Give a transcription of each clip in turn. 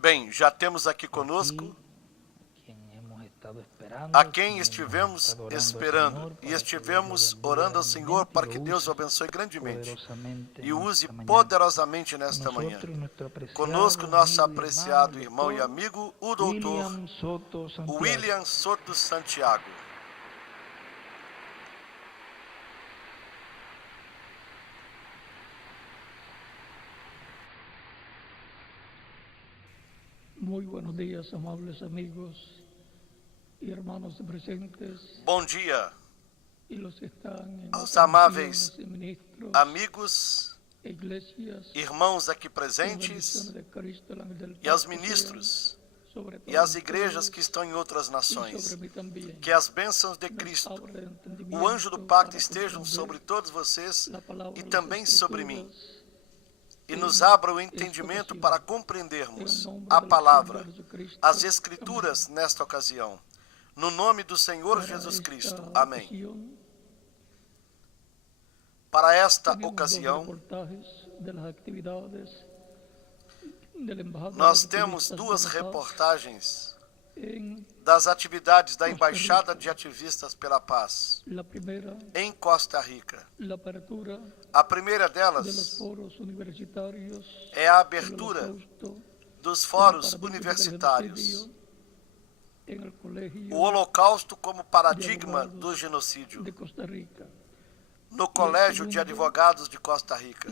Bem, já temos aqui conosco a quem estivemos esperando e estivemos orando ao Senhor para que Deus o abençoe grandemente e o use poderosamente nesta manhã. Conosco, nosso apreciado irmão e amigo, o doutor William Soto Santiago. Muy buenos días, amables amigos y hermanos presentes. Bom dia Y los que están en aos amáveis y ministros, amigos, iglesias, irmãos aqui y presentes bendiciones de Cristo, el ángel del e aos pacto, ministros sobre e às todos igrejas que ustedes estão em outras y nações. sobre mí también. Que as bênçãos de Nos Cristo, abra el o entendimiento anjo do pacto, para estejam comprender sobre todos vocês la palabra e de também las sobre mim. Escrituras E nos abra o entendimento para compreendermos a palavra, as Escrituras nesta ocasião. No nome do Senhor Jesus Cristo. Amém. Para esta ocasião, nós temos duas reportagens das atividades da Embaixada de Ativistas pela Paz em Costa Rica. A primeira delas é a abertura dos fóruns universitários, o Holocausto como paradigma do genocídio, no Colégio de Advogados de Costa Rica.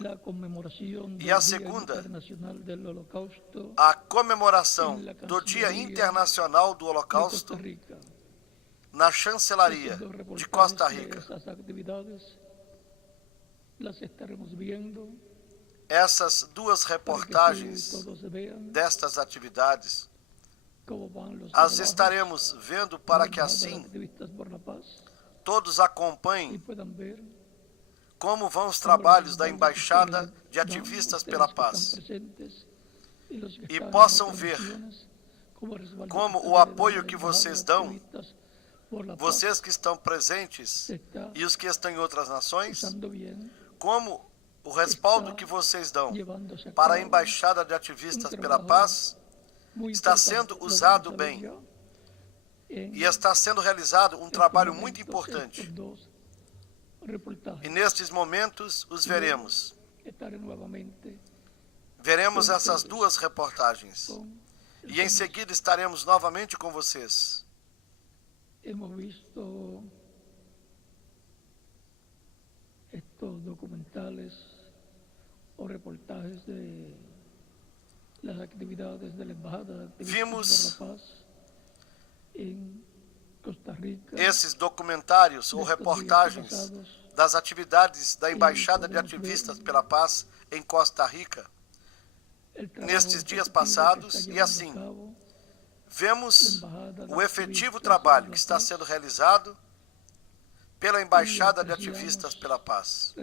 E a segunda, a comemoração do Dia Internacional do Holocausto na Chancelaria de Costa Rica. Essas duas reportagens destas atividades as estaremos vendo para que assim todos acompanhem como vão os trabalhos da Embaixada de Ativistas pela Paz e possam ver como o apoio que vocês dão, vocês que estão presentes e os que estão em outras nações, como o respaldo que vocês dão para a Embaixada de Ativistas pela Paz está sendo usado bem e está sendo realizado um trabalho muito importante. E nestes momentos os veremos. Veremos essas duas reportagens. E em seguida estaremos novamente com vocês. Hemos visto estos documentales o reportajes de las actividades de la Embajada de Activistas por la Paz en Costa Rica. Esses documentários ou reportagens das atividades da Embaixada de Ativistas pela Paz em Costa Rica nestes dias passados e assim vemos o efetivo trabalho que está sendo realizado pela Embaixada de Ativistas pela Paz.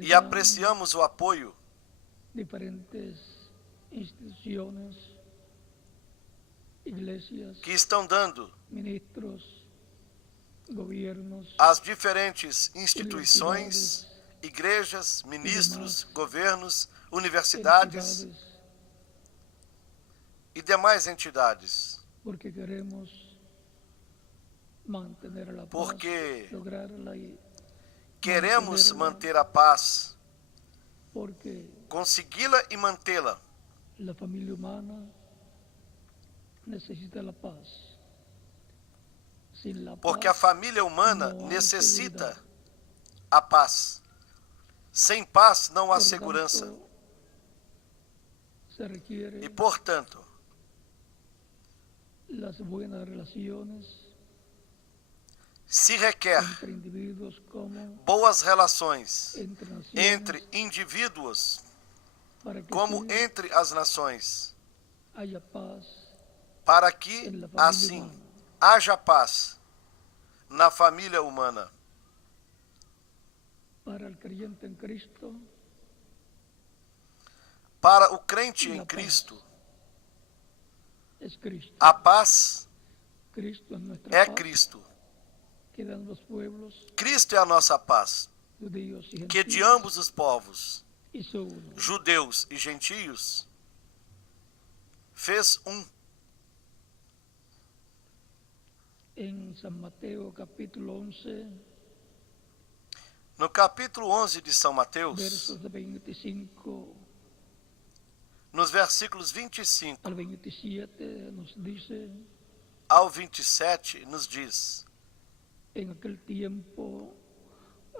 E apreciamos o apoio que estão dando às diferentes instituições, igrejas, ministros, governos, universidades e demais entidades, porque queremos manter a paz, consegui-la e mantê-la. A família humana necessita da paz. Porque a família humana necessita a paz. Sem paz não há segurança. E, portanto, se requer boas relações entre indivíduos como entre as nações, para que, assim, haja paz na família humana. Para o crente em Cristo, a paz é Cristo. Cristo é a nossa paz, que de ambos os povos, hizo uno. judeus e gentios, fez um. En San Mateo capítulo 11, No capítulo 11 de São Mateus, versos de 25 nos versículos 25 al 27, nos dice: ao 27, nos diz: en aquel tiempo,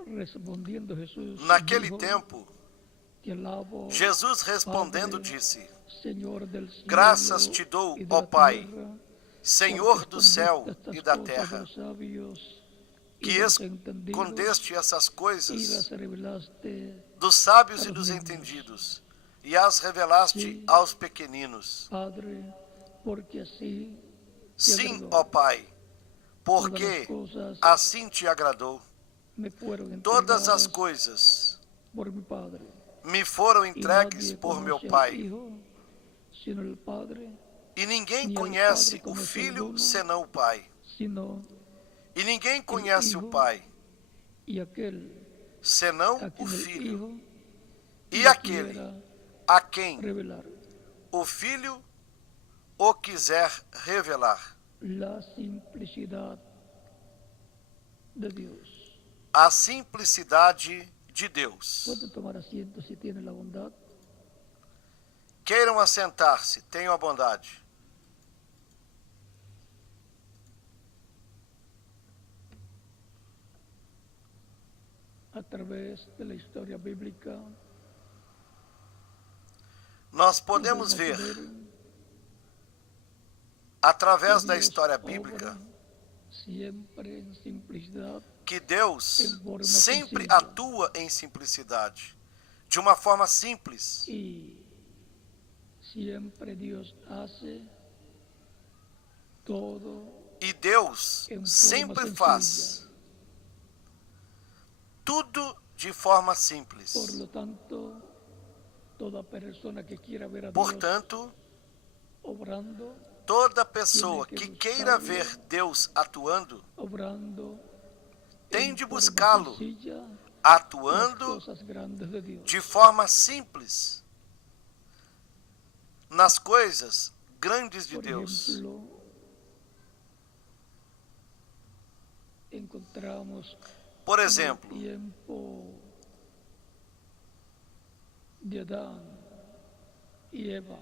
respondiendo Jesús, naquele dijo: tempo, te alabo, Jesus respondendo Padre, disse: Señor del cielo graças te dou, y de ó la Pai, tierra, Senhor porque do céu escondiste e estas da cosas terra, a los sabios y que de los entendidos, escondeste essas y coisas las revelaste dos sábios a e los dos niños. entendidos, e as revelaste Sí, aos pequeninos. Padre, porque así te Sim, agradó. ó Pai, Todas las porque cosas assim te agradou. me fueron Todas as entregadas coisas por mi Padre. me foram Y entregues nadie por meu conoce al Pai, Hijo sino el Padre, e ninguém ni al conhece Padre o conoce Filho alguno, senão o Pai. sino E ninguém el conhece o Hijo Pai y aquel senão a o quien el Filho, Hijo e lo aquele quiera a quem revelar. o Filho o quiser revelar. La simplicidad de Dios. A simplicidade de Deus. Pueden tomar asiento si tienen la bondad. Queiram assentar-se, tenham a bondade. A través de la historia bíblica, Nós podemos ver, através da história bíblica, siempre en simplicidad, que Deus em forma sempre sencilla. atua em simplicidade, de uma forma simples. Y siempre Dios hace todo E Deus em forma sempre sencilla. faz tudo de forma Por simples. lo tanto, toda persona que quiera ver a Dios Portanto, obrando, toda pessoa que queira ver Deus atuando, obrando tem en de forma buscá-lo, sencilla las atuando cosas grandes de Dios. de forma simples nas coisas grandes de Por Deus. ejemplo, encontramos Por en el exemplo, tiempo de Adán y Eva,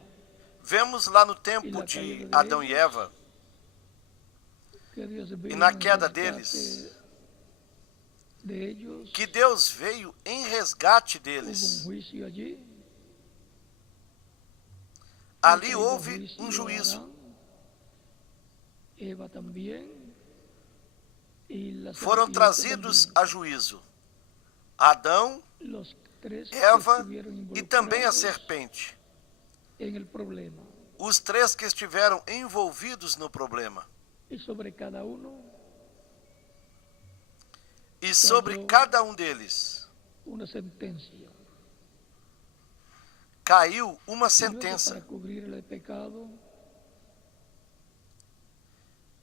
vemos lá no tempo de Adão e Eva, que Dios e vino na en queda rescate deles, de ellos. que Deus veio em resgate Hubo un deles. juicio allí. Ali Traído houve um a juízo. Adán, Eva también, y la Foram serpiente trazidos también. a juízo Adão, Los tres que Eva estuvieron e também a involucrados serpente. en el problema. Os três que estiveram envolvidos no problema. Y sobre cada uno E sobre cada um deles una sentencia. caiu uma Y luego, sentença. para cubrir el pecado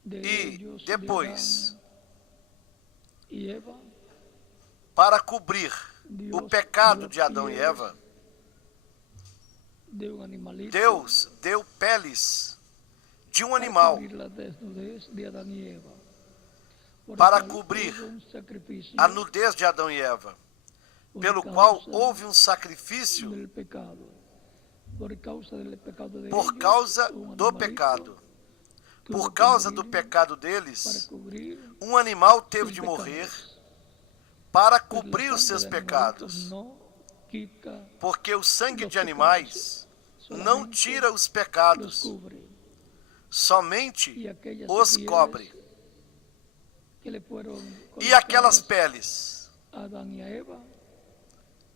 de E ellos, depois, de Adán y Eva, para cobrir o Dios pecado dio de Adão e pieles Eva, de un animalito Deus deu peles de um para animal cubrir la desnudez de Adán y Eva. Por para el cual cobrir hubo un sacrificio a nudez de Adão e Eva, por pelo causa qual houve um sacrifício del pecado. Por causa del pecado de por ellos, causa un do animalito pecado. tuvo Por que causa do morir pecado para deles, cubrir um animal teve sus de morrer pecados. para Pues la cobrir os sangre seus de animalitos pecados. no quita Porque o sangue los de pecados, animais não solamente tira os los pecados, cubre. somente Y aquellas os pieles cobre. que le fueron E aquelas colocadas peles a Adán y a Eva,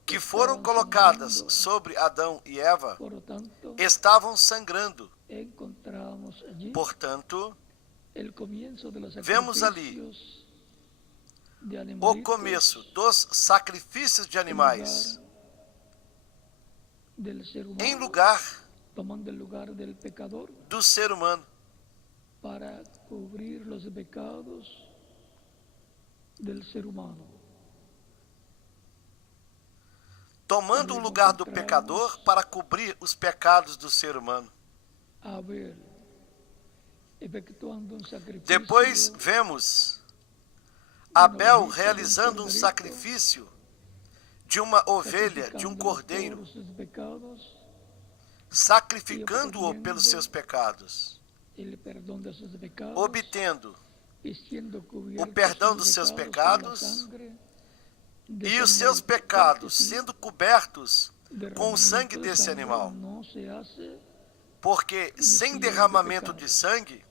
que foram estaban colocadas sangrando. sobre Adão e Eva Por lo tanto, estavam sangrando. encontramos allí Portanto, el comienzo de los vemos ali sacrificios de o animalitos começo dos sacrifícios de en animais lugar del ser humano, em lugar tomando el lugar del pecador do ser humano, para cubrir los pecados del ser humano. tomando o lugar do pecador para cobrir os pecados do ser humano. Depois vemos Abel realizando um sacrifício de uma ovelha, de um cordeiro, sacrificando-o pelos seus pecados, obtendo o perdão dos seus pecados e os seus pecados sendo cobertos com o sangue desse animal. Porque sem derramamento de sangue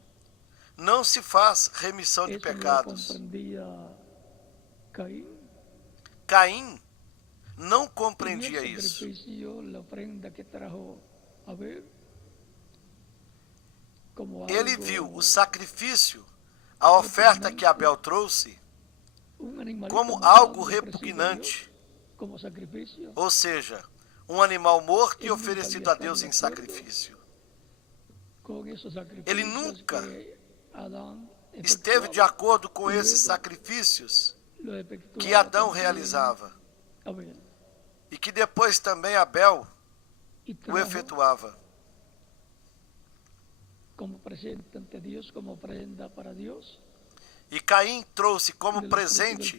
não se faz remissão de pecados. Caim não compreendia isso. Ele viu o sacrifício, a oferta que Abel trouxe, como algo repugnante, ou seja, um animal morto e oferecido a Deus em sacrifício. Ele nunca esteve de acordo com esses sacrifícios que Adão realizava e que depois também Abel o efetuava. E Caim trouxe como presente,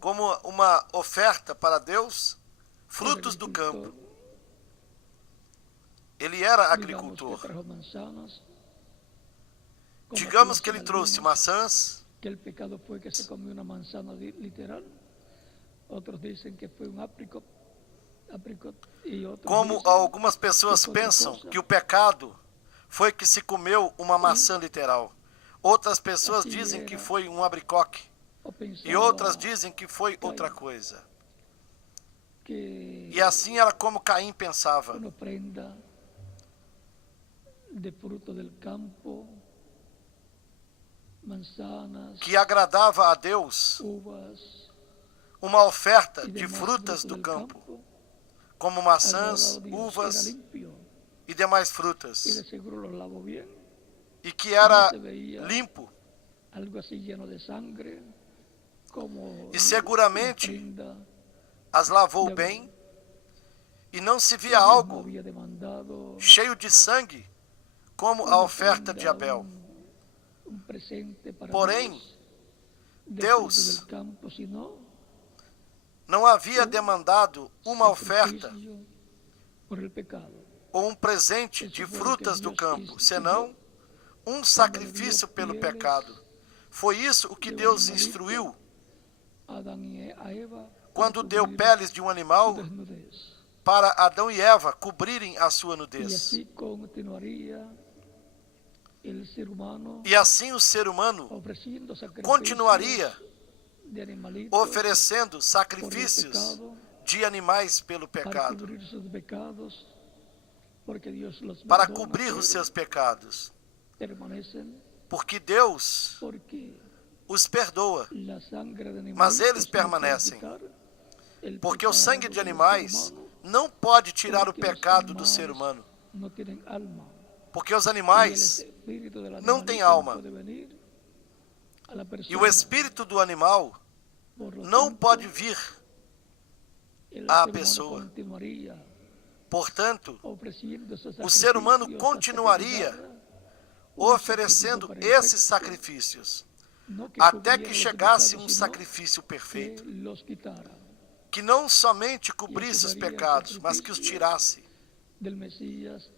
como uma oferta para Deus, frutos do campo. Ele era agricultor. Digamos que ele trouxe maçãs. Que o pecado foi que se comiu uma maçã literal. Outros dizem que foi apricot. Como algumas pessoas pensam que o pecado foi que se comeu uma maçã literal. Outras pessoas dizem que foi um abricoque. E outras dizem que foi outra coisa. E assim era como Caim pensava. Que agradava a Deus uma oferta de frutas do campo, como maçãs, uvas e demais frutas, e que era limpo, e seguramente as lavou bem, e não se via algo cheio de sangue, como a oferta de Abel. Porém, Deus não havia demandado uma oferta ou um presente de frutas do campo, senão um sacrifício pelo pecado. Foi isso o que Deus instruiu quando deu peles de um animal para Adão e Eva cobrirem a sua nudez. E assim o ser humano continuaria oferecendo sacrifícios de animais pelo pecado, para cobrir os seus pecados, porque Deus os perdoa, mas eles permanecem, porque o sangue de animais não pode tirar o pecado do ser humano, porque os animais não têm alma. E o espírito do animal não pode vir à pessoa. Portanto, o ser humano continuaria oferecendo esses sacrifícios até que chegasse um sacrifício perfeito, que não somente cobrisse os pecados, mas que os tirasse.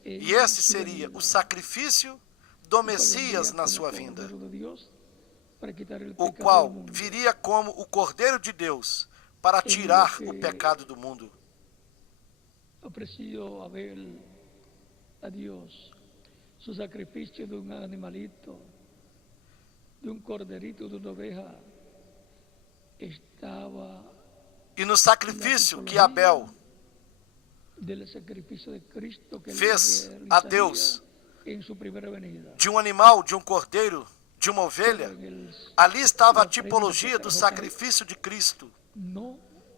E esse seria o sacrifício do Messias na sua vinda, o qual viria como o Cordeiro de Deus para tirar o pecado do mundo. Ofreció Abel a Dios su sacrificio de un animalito, de un corderito, de una oveja, estaba. E no sacrifício que Abel fez a Deus de um animal, de um cordeiro, de uma ovelha, ali estava a tipologia do sacrifício de Cristo,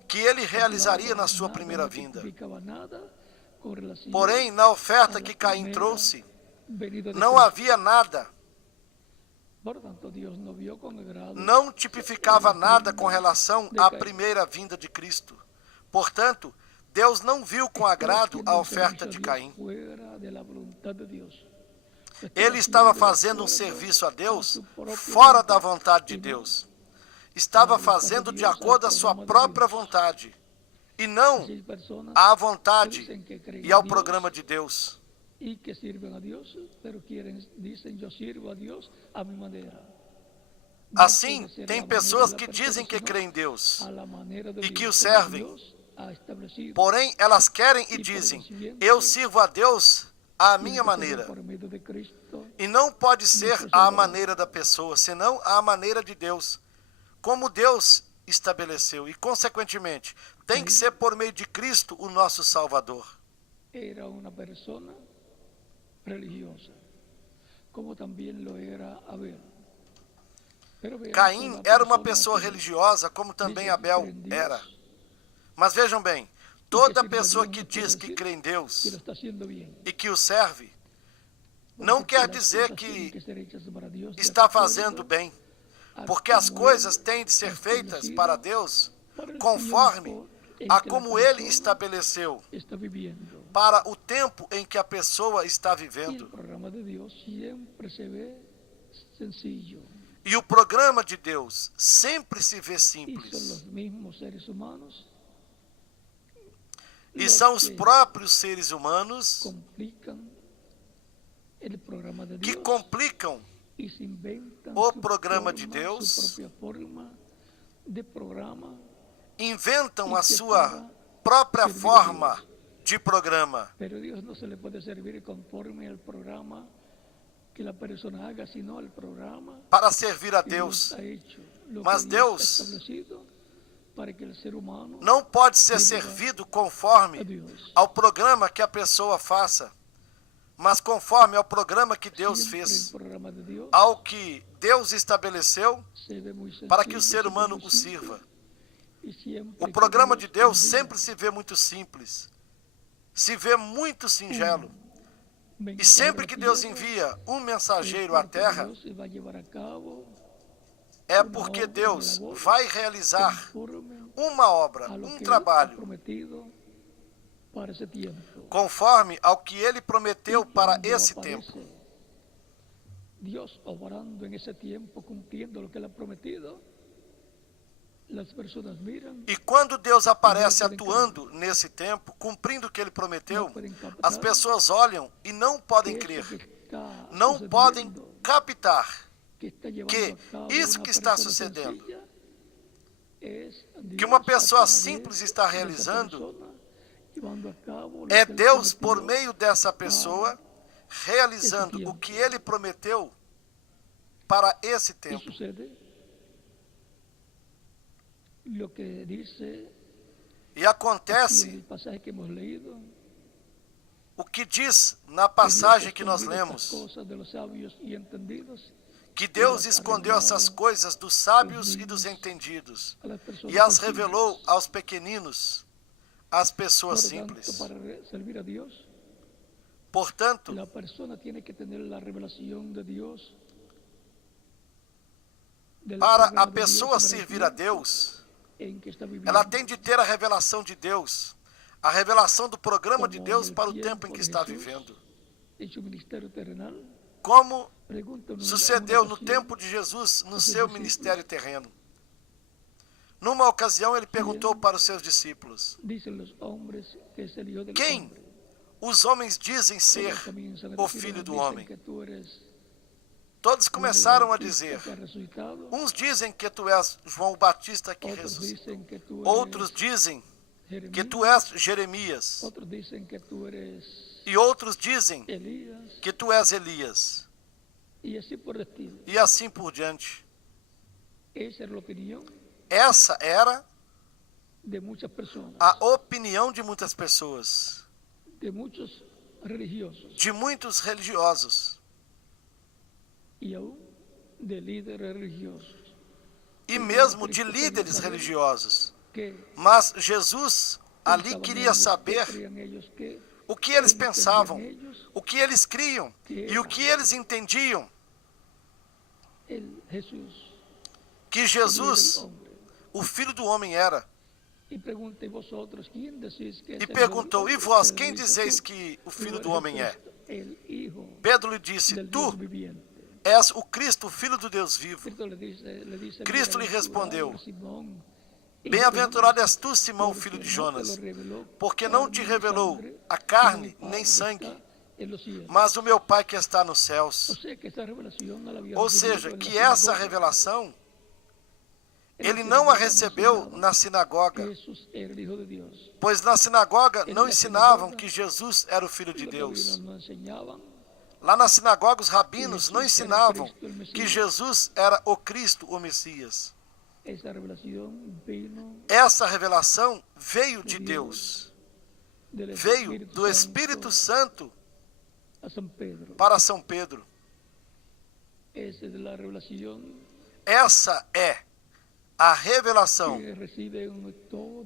que ele realizaria na sua primeira vinda. Porém, na oferta que Caim trouxe, não havia nada, não tipificava nada com relação à primeira vinda de Cristo. Portanto, Deus não viu com agrado a oferta de Caim. Ele estava fazendo um serviço a Deus fora da vontade de Deus. Estava fazendo de acordo com a sua própria vontade e não à vontade e ao programa de Deus. Assim, tem pessoas que dizem que creem em Deus e que o servem, porém elas querem e dizem: eu sirvo a Deus à minha maneira. E não pode ser à maneira da pessoa, senão à maneira de Deus, como Deus estabeleceu. E, consequentemente, tem que ser por meio de Cristo o nosso Salvador. Era uma pessoa religiosa, como também lo era Abel. Caim era uma pessoa religiosa, como também Abel era. Mas vejam bem, toda pessoa que diz que crê em Deus e que o serve, não quer dizer que está fazendo bem, porque as coisas têm de ser feitas para Deus conforme a como Ele estabeleceu, para o tempo em que a pessoa está vivendo. E o programa de Deus sempre se vê simples. E são os próprios seres humanos que complicam o programa de Deus, inventam a sua própria forma de programa. Para servir a Deus. Mas Deus não pode ser servido conforme ao programa que a pessoa faça, mas conforme ao programa que Deus fez, ao que Deus estabeleceu para que o ser humano o sirva. O programa de Deus sempre se vê muito simples, se vê muito singelo. E sempre que Deus envia um mensageiro à terra, é porque Deus vai realizar uma obra, um trabalho, conforme ao que Ele prometeu para esse tempo. Deus obrando en ese tiempo, cumpliendo lo que Él ha prometido, las personas miran. E quando Deus aparece atuando nesse tempo, cumprindo o que Ele prometeu, as pessoas olham e não podem crer, não podem captar que isso que está sucedendo, que uma pessoa simples está realizando, é Deus por meio dessa pessoa realizando o que Ele prometeu para esse tempo. E acontece o que diz na passagem que nós lemos, que Deus escondeu essas coisas dos sábios e dos entendidos e as revelou aos pequeninos, às pessoas simples. Portanto, para a pessoa servir a Deus, ela tem de ter a revelação de Deus, a revelação do programa de Deus para o tempo em que está vivendo. Como sucedeu no tempo de Jesus, no seu ministério terreno. Numa ocasião, ele perguntou para os seus discípulos: quem os homens dizem ser o Filho do Homem? Todos começaram a dizer: uns dizem que tu és João Batista que ressuscitou, outros dizem que tu és Jeremias, e outros dizem que tu és Elias, e assim por diante. Essa era a opinião de muitas pessoas, de muitos religiosos, e mesmo de líderes religiosos. Mas Jesus ali queria saber o que eles pensavam, o que eles criam e o que eles entendiam. Que Jesus, o Filho do Homem, era. E perguntou: e vós, quem dizeis que o Filho do Homem é? Pedro lhe disse: tu és o Cristo, o Filho do Deus vivo. Cristo lhe respondeu: bem-aventurado és tu, Simão, filho de Jonas, porque não te revelou a carne nem sangue, mas o meu Pai que está nos céus. Ou seja, que essa revelação ele não a recebeu na sinagoga, pois na sinagoga não ensinavam que Jesus era o Filho de Deus. Lá na sinagoga, os rabinos não ensinavam que Jesus era o Cristo, o Messias. Essa revelação veio de Deus, veio do Espírito Santo para São Pedro. Essa é a revelação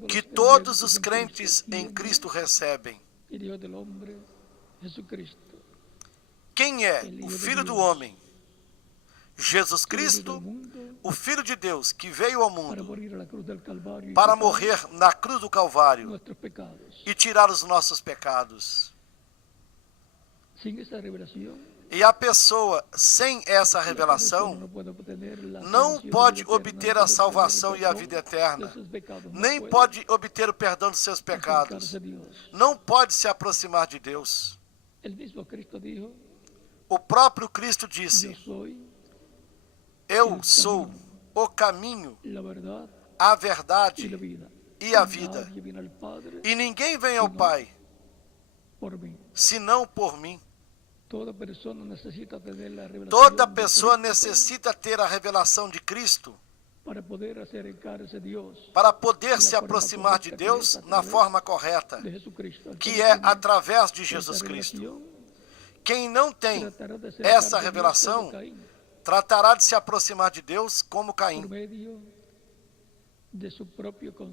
que todos os crentes em Cristo recebem. Quem é o Filho do Homem? Jesus Cristo, o Filho de Deus, que veio ao mundo para morrer na cruz do Calvário e tirar os nossos pecados. E a pessoa sem essa revelação não pode obter a salvação e a vida eterna, nem pode obter o perdão dos seus pecados, não pode se aproximar de Deus. O próprio Cristo disse: eu sou o caminho, a verdade e a vida, e ninguém vem ao Pai senão por mim. Toda pessoa necessita ter a revelação de Cristo para poder se aproximar de Deus na forma correta, que é através de Jesus Cristo. Quem não tem essa revelação tratará de se aproximar de Deus como Caim,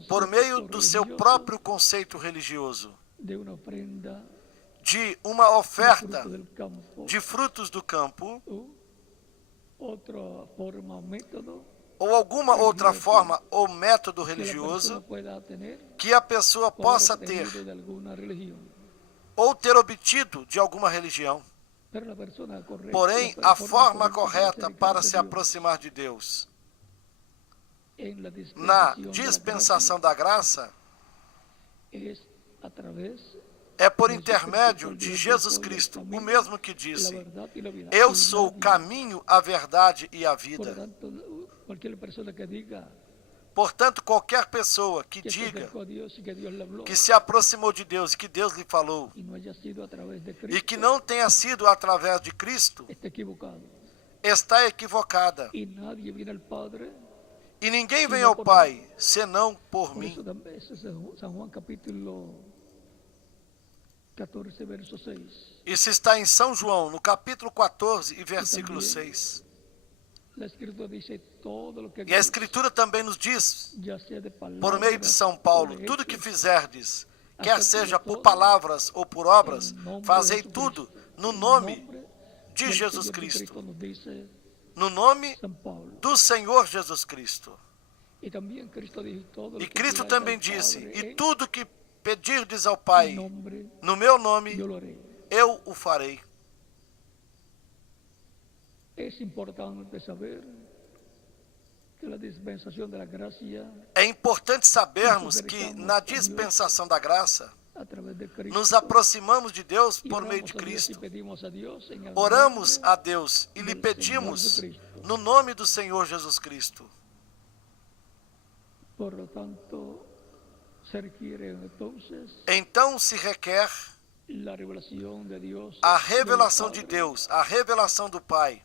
por meio do seu próprio conceito religioso, de uma oferta de frutos do campo, ou alguma outra forma ou método religioso que a pessoa possa ter ou ter obtido de alguma religião. Porém, a forma correta para se aproximar de Deus na dispensação da graça é por intermédio de Jesus Cristo, o mesmo que disse: eu sou o caminho, a verdade e a vida. Portanto, qualquer pessoa que diga que se aproximou de Deus e que Deus lhe falou, e que não tenha sido através de Cristo, está equivocada. E ninguém vem ao Pai senão por mim. Isso está em São João, no capítulo 14 e versículo 6. E a Escritura também nos diz, por meio de São Paulo: tudo que fizerdes, quer seja por palavras ou por obras, fazei tudo no nome de Jesus Cristo, no nome do Senhor Jesus Cristo. E Cristo também disse: e tudo que pedirdes ao Pai no meu nome, eu o farei. É importante sabermos que na dispensação da graça nos aproximamos de Deus por meio de Cristo. Oramos a Deus e lhe pedimos no nome do Senhor Jesus Cristo. Então se requer a revelação de Deus, a revelação do Pai,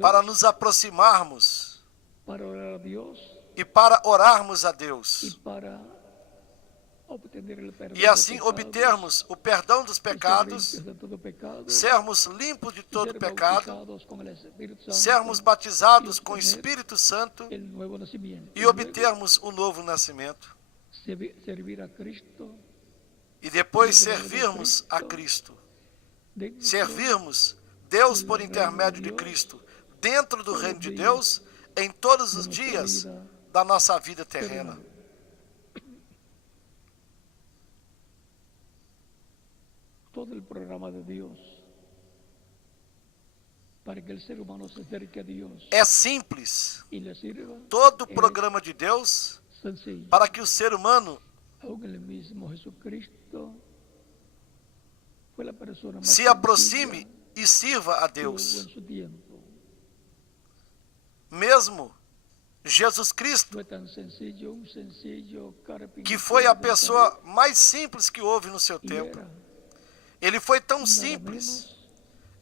para nos aproximarmos e para orarmos a Deus, e assim obtermos o perdão dos pecados, sermos limpos de todo pecado, sermos batizados com o Espírito Santo e obtermos o novo nascimento. E depois servirmos a Cristo. Servirmos Deus por intermédio de Cristo dentro do reino de Deus em todos os dias da nossa vida terrena. Todo o programa de Deus para que o ser humano se acerque a Deus É simples. e lhe sirva. Todo o programa de Deus Sencillo. para que o ser humano Aún el mismo Jesucristo fue la persona más se aproxime sencilla e sirva a que hubo Deus. en su tiempo. Mesmo Jesus Cristo, Fue tan sencillo, un sencillo carpintero que foi a de pessoa mais simples que houve no seu Nazaret, y tempo. era Ele foi tão nada simples. menos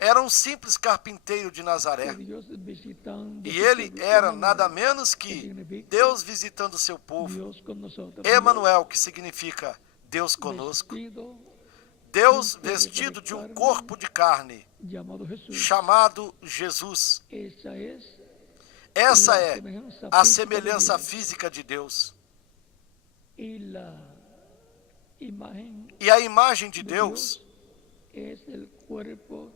Era um simples carpinteiro de que Nazaré. Dios visitando E su ele pueblo. era Emmanuel, nada menos que que significa Deus visitando o seu povo. Dios con nosotros. Emanuel, que significa Deus conosco. Vestido, Deus vestido de um corpo de carne, llamado Jesús. chamado Jesus. Esa es Essa la é semejanza a física de semelhança Dios. física de Deus. Y la imagen E a imagem de de Deus es el cuerpo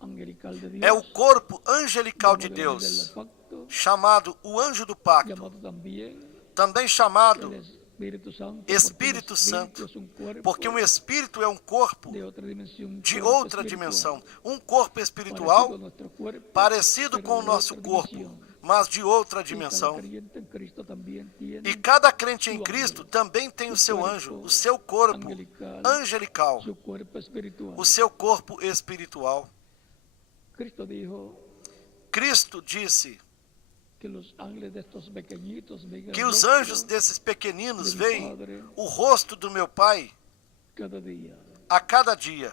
angelical de Dios, é o corpo angelical de llamado el ángel Deus, del pacto, chamado o anjo do pacto, llamado también também chamado el Espíritu Santo, Espírito porque un Santo, espíritu es un cuerpo porque um espírito é um corpo de outra dimensão, de cuerpo outra espiritual, dimensão, um corpo parecido espiritual a nosso corpo, parecido pero com o de nosso outra corpo, dimensão. mas de outra Y cada dimensão. creyente en Cristo también tiene E cada crente em Cristo também tem o seu anjo, o seu corpo angelical, su cuerpo espiritual. o seu corpo espiritual. Cristo dijo Cristo disse que los ángeles de estos pequeñitos vean el que os rostro anjos desses pequeninos veem o rosto do meu Pai cada día. a cada dia.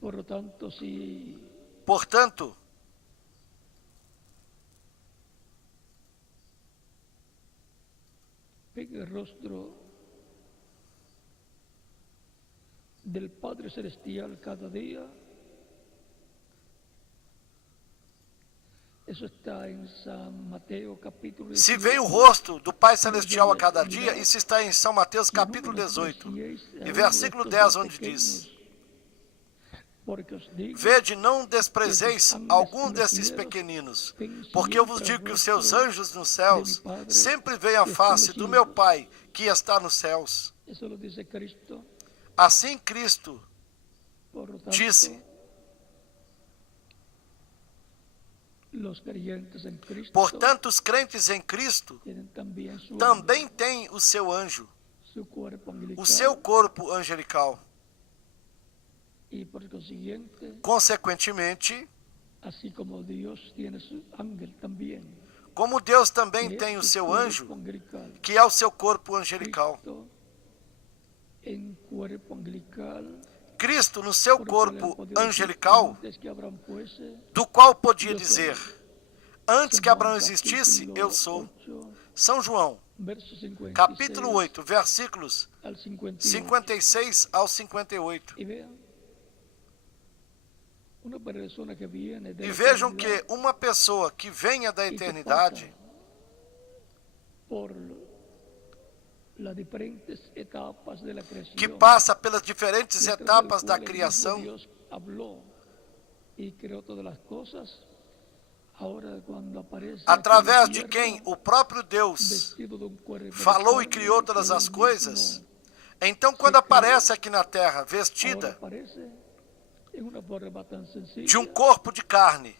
Por lo tanto, si Portanto, pega el rostro del Padre Celestial cada día, eso está en San Mateo capítulo 18. se vê o rosto do Pai Celestial a cada dia, isso está em São Mateus capítulo 18, e versículo 10, onde diz: Vede, não desprezeis algum desses pequeninos, porque eu vos digo que os seus anjos nos céus sempre veem a face do meu Pai que está nos céus. Eso lo dice Cristo. Assim Cristo Por lo tanto, disse. los creyentes en Cristo Portanto, os crentes em Cristo tienen también su também têm o seu anjo, su cuerpo angelical, o seu corpo angelical. y por consiguiente, Consequentemente, así como Dios tiene su ángel también, como Deus também que tem o es su seu cuerpo anjo, angelical, que é o seu corpo angelical. Cristo en cuerpo angelical, Cristo, no seu por el cual él corpo podía decir, angelical, antes que Abraham fuese, do qual podia dizer: Antes que Abraão existisse, eu sou. 8, São João, verso 56 capítulo 8, versículos al 58. 56 ao 58. Y vean, una persona que viene de E la vejam eternidad que uma pessoa que venha da y que eternidade, pasa por las diferentes etapas de la creación, que passa pelas diferentes y a través del etapas da cual el mismo criação, Dios habló y creó todas las cosas. Ahora, cuando aparece aquí en la através de tierra, quem o próprio Deus vestido de un cuerpo de falou e carne, criou todas que as él coisas, mismo então quando aparece aqui na terra ahora vestida aparece en una forma tan sencilla, de um corpo de carne,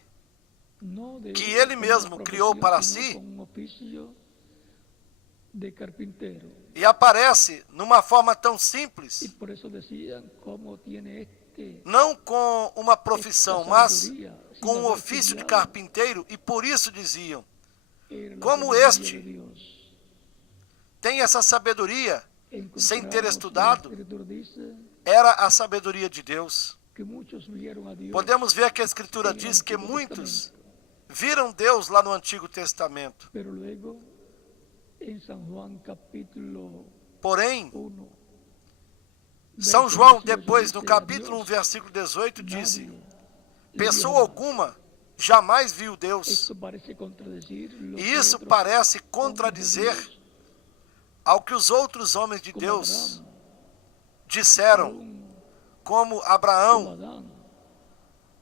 no de que una ele mesmo profesión, criou para sino si, con un oficio de carpintero. e aparece numa forma tão Y simples, por eso decían cómo tiene este não com uma profissão, esta mas sabiduría, sin com o haber ofício de estudiado, carpinteiro, e por isso diziam: era la como sabiduría este de Dios. tem essa sabedoria, sem ter Encontramos, estudado, la Escritura dice era a sabedoria de Deus. que muchos vieron a Dios Podemos ver que a Escritura diz que muitos viram Deus lá no Antigo Testamento. pero luego en San Juan capítulo Porém, 1 São verso João, 18, depois, no dice, capítulo 1, "A Dios versículo 18, disse: nadie le Pessoa vio". alguma jamais viu Deus. Esto parece contradecir lo E que isso otros parece hombres de contradizer Dios, ao que os outros homens de como Deus Abraham, disseram, aún como como Abraão, Adán,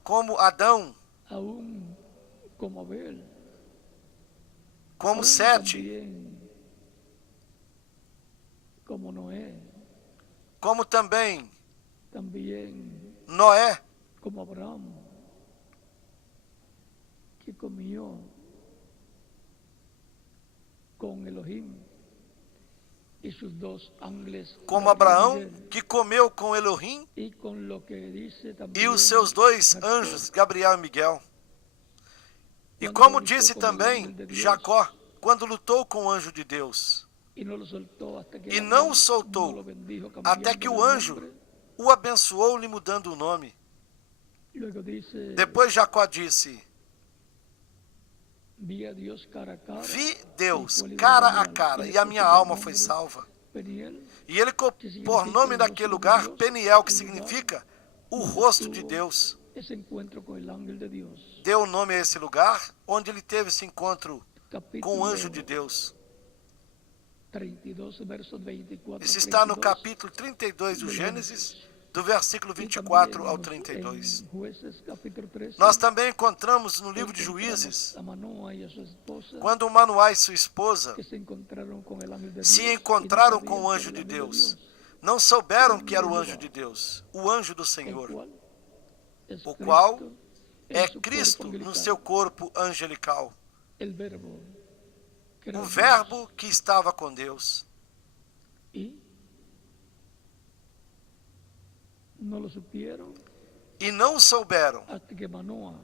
como Adão, aún como Abel, como Sete, también como Noé, como também también Noé, como Abraham, que comió con Elohim y sus dos ángeles, como Gabriel y Abraão, Miguel, que comeu com Elohim y con lo que dice e también os seus dois Jacob, anjos, Gabriel e Miguel. E cuando como luchó disse con el também ángel de Dios, Jacó, quando lutou com o anjo de Deus, y no lo soltó hasta que e el não o ángel no soltou, lo bendijo até que cambiándole o el anjo nombre. o abençoou, lhe mudando o nome. Luego dice, Depois Jacó disse: vi a Dios cara a cara, vi y Deus fue librado cara mi a alma. cara, Y e le a puso minha por alma foi nombre salva. Peniel, E ele que por significa nome el daquele rostro de lugar Dios, Peniel, que el lugar significa o donde rosto de tuvo Deus. ese encuentro con el ángel de Dios. Deu o nome a esse lugar onde ele teve esse encontro com o anjo de Capítulo Deus. 32, versos 24 Isso a está no 32. capítulo 32 do de Gênesis, Génesis. do versículo Y 24 también ao en 32. Jueces, capítulo 13, Nós também encontramos no livro de encontramos Juízes, a Manoa y a su esposa, quando Manoá e sua esposa que se encontraram com el ángel de Dios, se y no encontraram sabían com o que anjo era de el ángel Deus. Dios, Não souberam que era o anjo de Deus, o anjo do el Senhor, cual es o qual Cristo é en su Cristo cuerpo no angelical. seu corpo angelical. El verbo, que era O Dios. verbo que estava com Deus. Y no lo supieron E não souberam, hasta que Manoa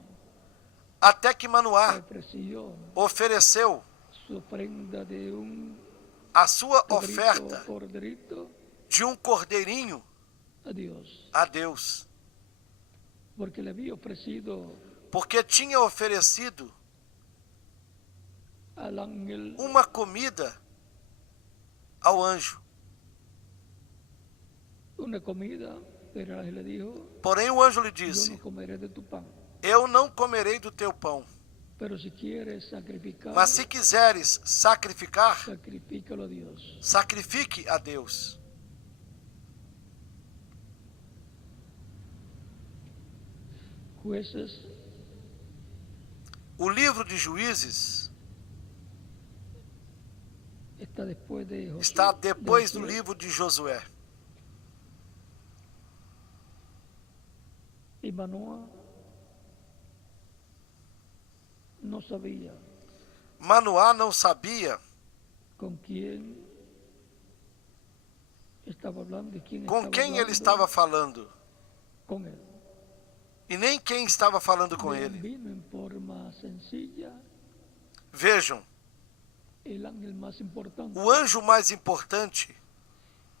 até que Manoá ofreció ofereceu su ofrenda de un a sua cabrito, oferta corderito de um cordeirinho a Dios, a Deus, porque le había ofrecido porque tinha oferecido al ángel uma comida ao anjo. una comida, pero el ángel le dijo, Porém o anjo lhe yo disse: no comeré de tu pan, eu não comerei do teu pão, pero si quieres sacrificar, mas se quiseres sacrificar, sacrifícalo a Dios. sacrifique a Deus. Jueces, O livro de Juízes está después de Josué, está depois de do Josué. livro de Josué. Y Manoa no sabía Manoá não sabia con quién estaba hablando y quién com estava quem ele hablando estava falando con él. e nem quem estava falando com Vean, ele. vino en forma sencilla Vejam, el ángel más importante, o anjo mais importante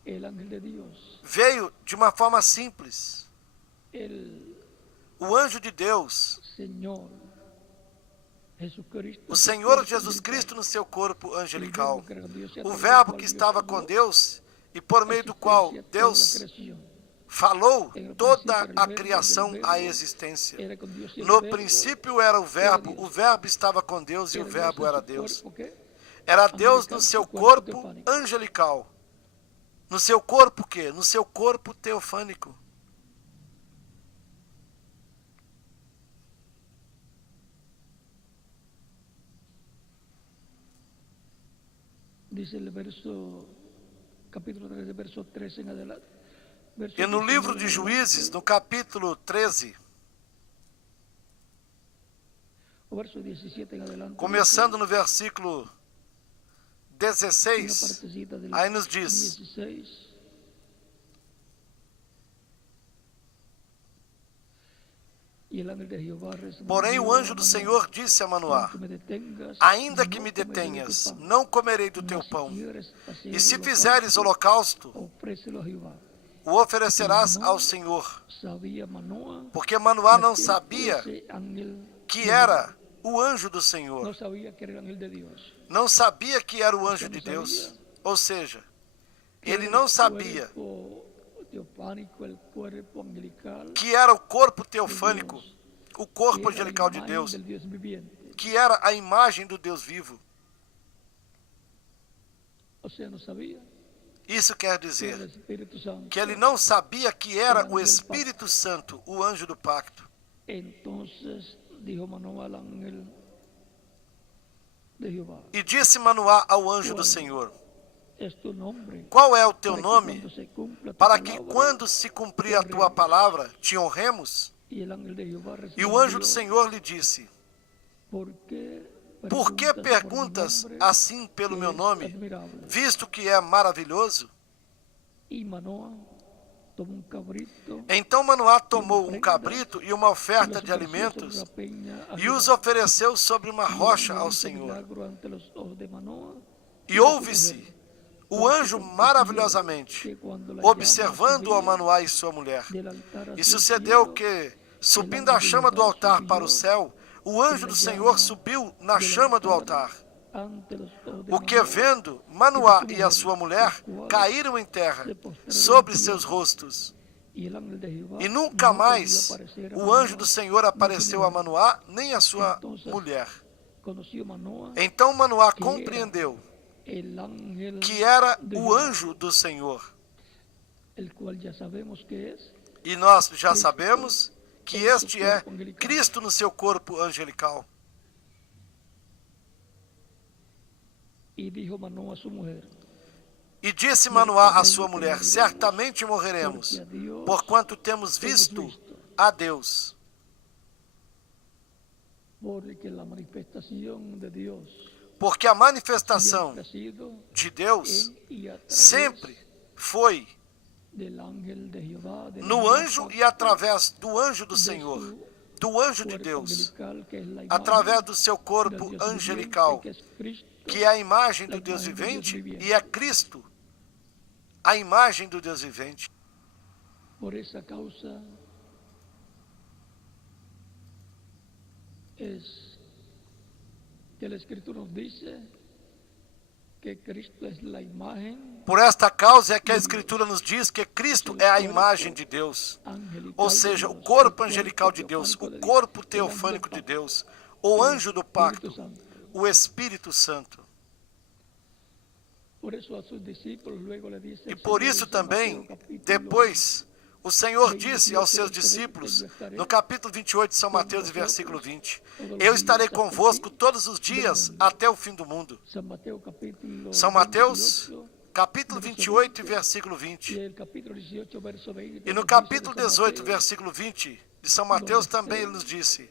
el ángel de Dios, veio de uma forma simples. el O anjo de Deus, Señor Jesucristo, o su Senhor cuerpo Jesus angelical, Cristo no seu corpo el angelical. verbo que era Dios, y a O través del verbo cual que Dios estava habló, com Deus e por meio do existencia qual toda la Deus creación. falou En el toda principio era a el verbo, criação y el à verbo existência. era con Dios, y el No verbo princípio era o verbo estava com Deus e o era verbo Dios en era su Deus. cuerpo, ¿qué? Era Deus no Angelical, seu su cuerpo corpo teofânico. angelical. No seu corpo o quê? No seu corpo teofânico. Dice el verso, capítulo 13, verso 13 en adelante. Verso E no 19 livro en de adelante, Juízes, no capítulo 13, o verso 17 en adelante, começando no versículo dice una 16, partecita del aí nos diz: 16. Y el ángel de Jehová respondió porém o anjo a do Manoá, Senhor disse a Manoá: aunque me detengas, ainda que no me comeré de tu detenhas, pan. não comerei do teu Mas si pão. quieres hacer E se holocausto, fizeres holocausto, ofrécelo a Jehová. o oferecerás ao Senhor. Sabía Manoá Porque Manoá não que sabia ese ángel que de era o anjo do Dios. Senhor. No sabía que era el ángel de Dios. Não sabia que era o Você anjo não de Deus. sabia? Ou seja, Que ele era não el sabia cuerpo teofánico, el cuerpo angelical que era o corpo de teofânico, Dios, o que corpo era la angelical de imagen Deus, del Dios viviente. que era a imagem do Deus vivo. O sea, no sabía Isso quer que era el dizer Espíritu Santo. que ele não sabia que era o Espírito Santo, o anjo do pacto. Entonces dijo Manoá al ángel de Jehová: E disse Manoá ao anjo do Senhor: es tu nombre, qual é o teu para que nome, cuando se cumpla tu para que palabra, quando se cumprir a tua palavra, te honremos? y el ángel de Jehová E o anjo do respondió: Senhor lhe disse: ¿por qué por que por mi perguntas nombre, assim pelo que meu es nome, admirable? visto que é maravilhoso? Y Manoah tomó un cabrito Então Manoá tomou um cabrito e uma y oferta los de ofreció sobre alimentos una peña a e os Jehová. ofereceu sobre uma Y el rocha ángel ao hizo Senhor. milagro ante los ojos de Manoah E y de su ouve-se mujer, o porque anjo aconteció maravilhosamente, que cuando la observando llama a Manoá e sua mulher. del altar E hacia el sucedeu cielo, que, subindo a chama do altar para o céu, o anjo do Senhor subiu na chama do altar. ante los ojos de O que, Manoah vendo y de Manoá su e a mujer, sua mulher, los cuales caíram em terra se postraron sobre en seus tierra. rostos. Y el ángel de Jehová E nunca no volvió a mais aparecer a o anjo Manoah do Senhor ni a su apareceu a mujer. Manoá nem a sua Entonces mulher. conoció Manoah Então Manoá que compreendeu era el ángel que era de o Jehová, anjo do Senhor. el cual ya sabemos que es E nós já Cristo sabemos que en su este é cuerpo angelical. Cristo no seu corpo angelical. Y dijo Manoah a su mujer: E disse Manoá à sua mulher: certamente morreremos, porquanto temos visto a Deus. porque la manifestación de Dios Porque a manifestação siempre ha sido de Deus en y a través sempre foi del ángel de Jehová, del no ángel anjo pacto, e através do anjo do de Senhor, su do anjo de cuerpo Deus, angelical, que es la imagen através do seu del corpo Dios angelical, viviente, que es Cristo, que é a imagem do la Deus imagen de Dios vivente, viviente. e é Cristo, a imagem do Deus vivente. Por esa causa es que la Escritura nos dice que Cristo es la imagen Por esta causa é que a Escritura nos diz que Cristo é a imagem de Deus, angelical, ou de seja, Dios, o corpo el angelical de Deus, teofánico o de Dios, corpo el teofânico ángel de pacto, Deus, o anjo do pacto, Espíritu Santo. o Espírito Santo. Por eso a sus discípulos luego le dice E el por Señor isso en San também, Mateo, capítulo depois, o Senhor disse aos 28, seus verso 20, discípulos, eu estarei no capítulo 28 de São com Mateus, vosotros versículo 20, todos os eu estarei dias até o convosco fim todos os do dias mundo. até o fim do mundo. São Mateus capítulo São Mateus, 28, capítulo verso 28 e 20, versículo e 20. el capítulo 18, verso 20, E no nos dice capítulo de São 18, Mateus, versículo 20 de São Mateus donde também ele estén nos disse,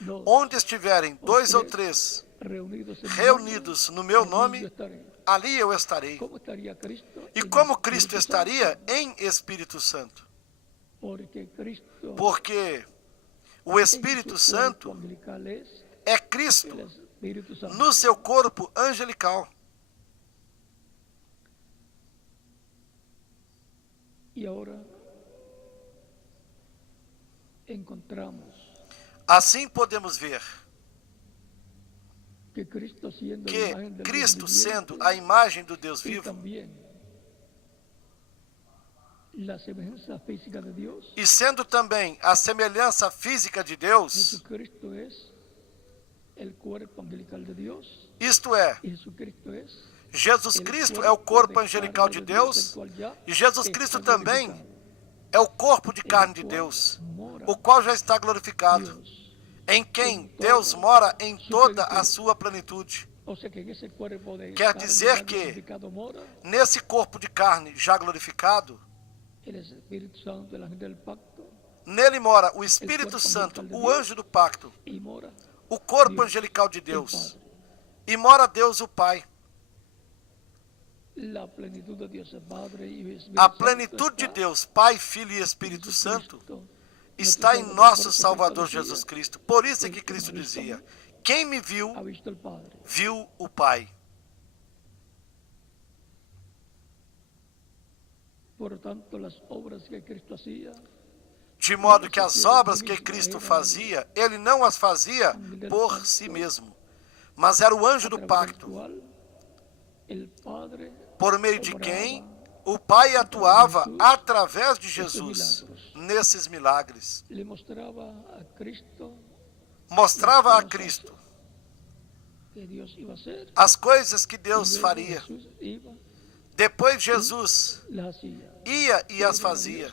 dos onde estiverem o dois ou três três reunidos reunidos no meu allí nome, yo estaré. ali eu estarei. ¿Cómo estaría Cristo? E En como Espíritu Cristo Santo, estaria em Espírito Santo? porque Cristo Porque o en Espírito su Santo cuerpo angelical es é el Cristo Espíritu Santo. no seu corpo angelical. Y ahora encontramos Assim podemos ver que Cristo siendo la que imagen del Cristo, Dios viviente, sendo a imagem do Deus y vivo también la semejanza física de Dios, e sendo também a semelhança física de Deus, Jesucristo es el cuerpo angelical de Dios, isto é, y Jesucristo es Jesus el Cristo cuerpo é o corpo de angelical carne de de Dios, Deus, el cual ya e Jesus está Cristo também glorificado, é o corpo de en el carne de cual Deus, mora o qual já está glorificado, Dios. em quem Deus mora em toda a sua plenitude. O sea que en ese cuerpo de Quer carne dizer ya que glorificado mora nesse corpo de carne já glorificado, el Espíritu Santo, el ángel del pacto, nele mora o Espírito Santo, o anjo do pacto, y mora o corpo Deus, angelical de el Deus, Padre. e mora Deus o Pai. La plenitud de Dios el Padre y el Espíritu A Santo plenitude de está Deus, Pai, Filho e Espírito en Santo, Jesucristo, está em nuestro nosso porque Salvador Cristo Jesus decía, Cristo. Por isso é que el que Cristo me ha visto a dizia, mí, quem me viu, ha visto el Padre. viu o Pai. Por lo tanto, las obras que Cristo hacía De modo que as obras que Cristo fazia, ele não as fazia por si mesmo, mas era o anjo a do través del pacto, cual el Padre por meio de obraba quem o Pai atuava através de Jesus nesses milagres. le mostraba a Cristo Mostrava a Cristo que Dios iba a hacer. as coisas que Y Deus luego faria. Jesús iba, Depois Jesus las hacía. ia e as fazia,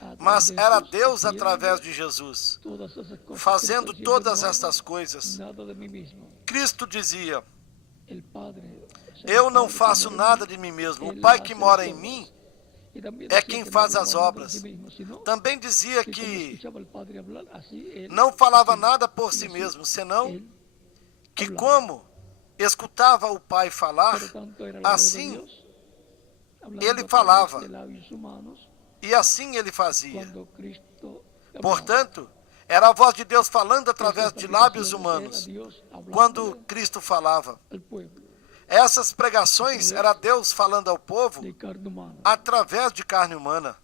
A mas través de era Jesús, Deus haciendo através de Jesus, todas esas cosas que fazendo estoy haciendo, todas no hago estas coisas. nada de mí mismo, Cristo dizia: Eu não faço nada de mim mesmo. O Pai que mora em mim é quem faz as obras. Também dizia que não falava nada por si mesmo, senão que como escutava o Pai falar, assim ele falava e assim ele fazia. Portanto, era a voz de Deus falando através de lábios humanos, quando Cristo falava. Essas pregações era Deus falando ao povo através de carne humana.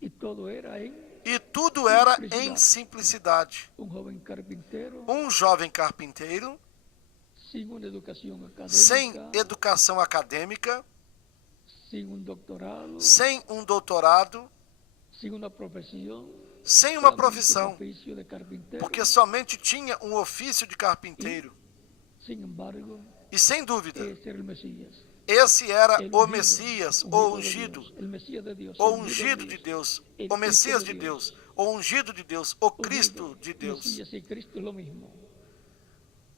E tudo era em simplicidade. Um jovem carpinteiro, sem educação acadêmica, sem um doutorado, sem uma profissão, porque somente tinha um ofício de carpinteiro. E sem dúvida, esse era o Messias, o ungido de Deus, o Messias de Deus, o ungido de Deus, o Cristo de Deus.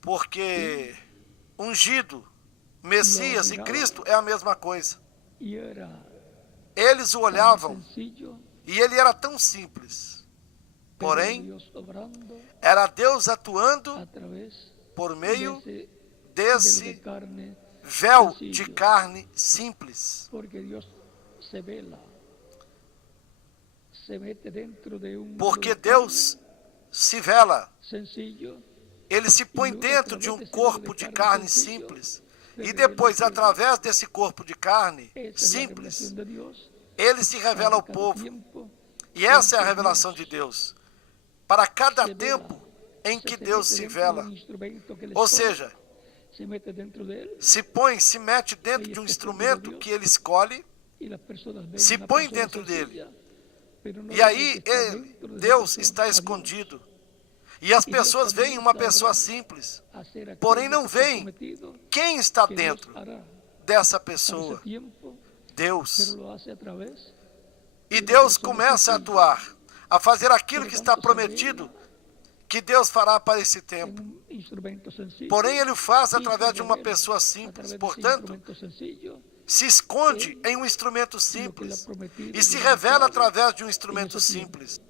Porque ungido, Messias e Cristo é a mesma coisa. Eles o olhavam e ele era tão simples. Porém, era Deus atuando por meio desse véu de carne simples. Porque Deus se vela. Ele se põe dentro de um corpo de carne simples. E depois, através desse corpo de carne simples, ele se revela ao povo. E essa é a revelação de Deus. Para cada tempo em que Deus se vela. Ou seja, se mete dentro de um instrumento que ele escolhe, se põe dentro dele. E aí Deus está escondido. E as pessoas veem uma pessoa simples, porém não veem quem está dentro dessa pessoa. Deus. E Deus começa a atuar, a fazer aquilo que está prometido, que Deus fará para esse tempo. Porém, ele o faz através de uma pessoa simples. Portanto, se esconde em um instrumento simples e se revela através de um instrumento simples,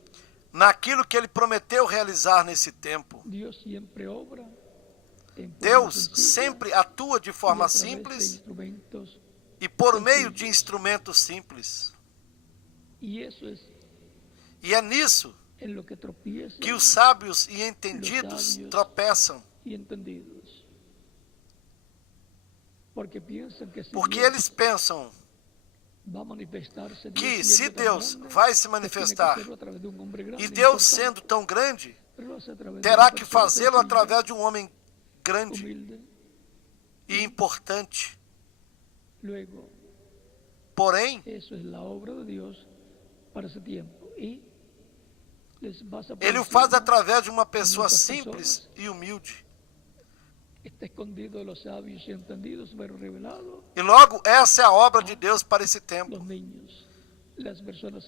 naquilo que ele prometeu realizar nesse tempo. Deus sempre atua de forma simples e por meio de instrumentos simples. E é nisso que os sábios e entendidos tropeçam. Porque eles pensam que se Deus vai se manifestar, e Deus sendo tão grande, terá que fazê-lo através de um homem grande e importante. Porém, ele o faz através de uma pessoa simples e humilde. E logo, essa é a obra de Deus para esse tempo.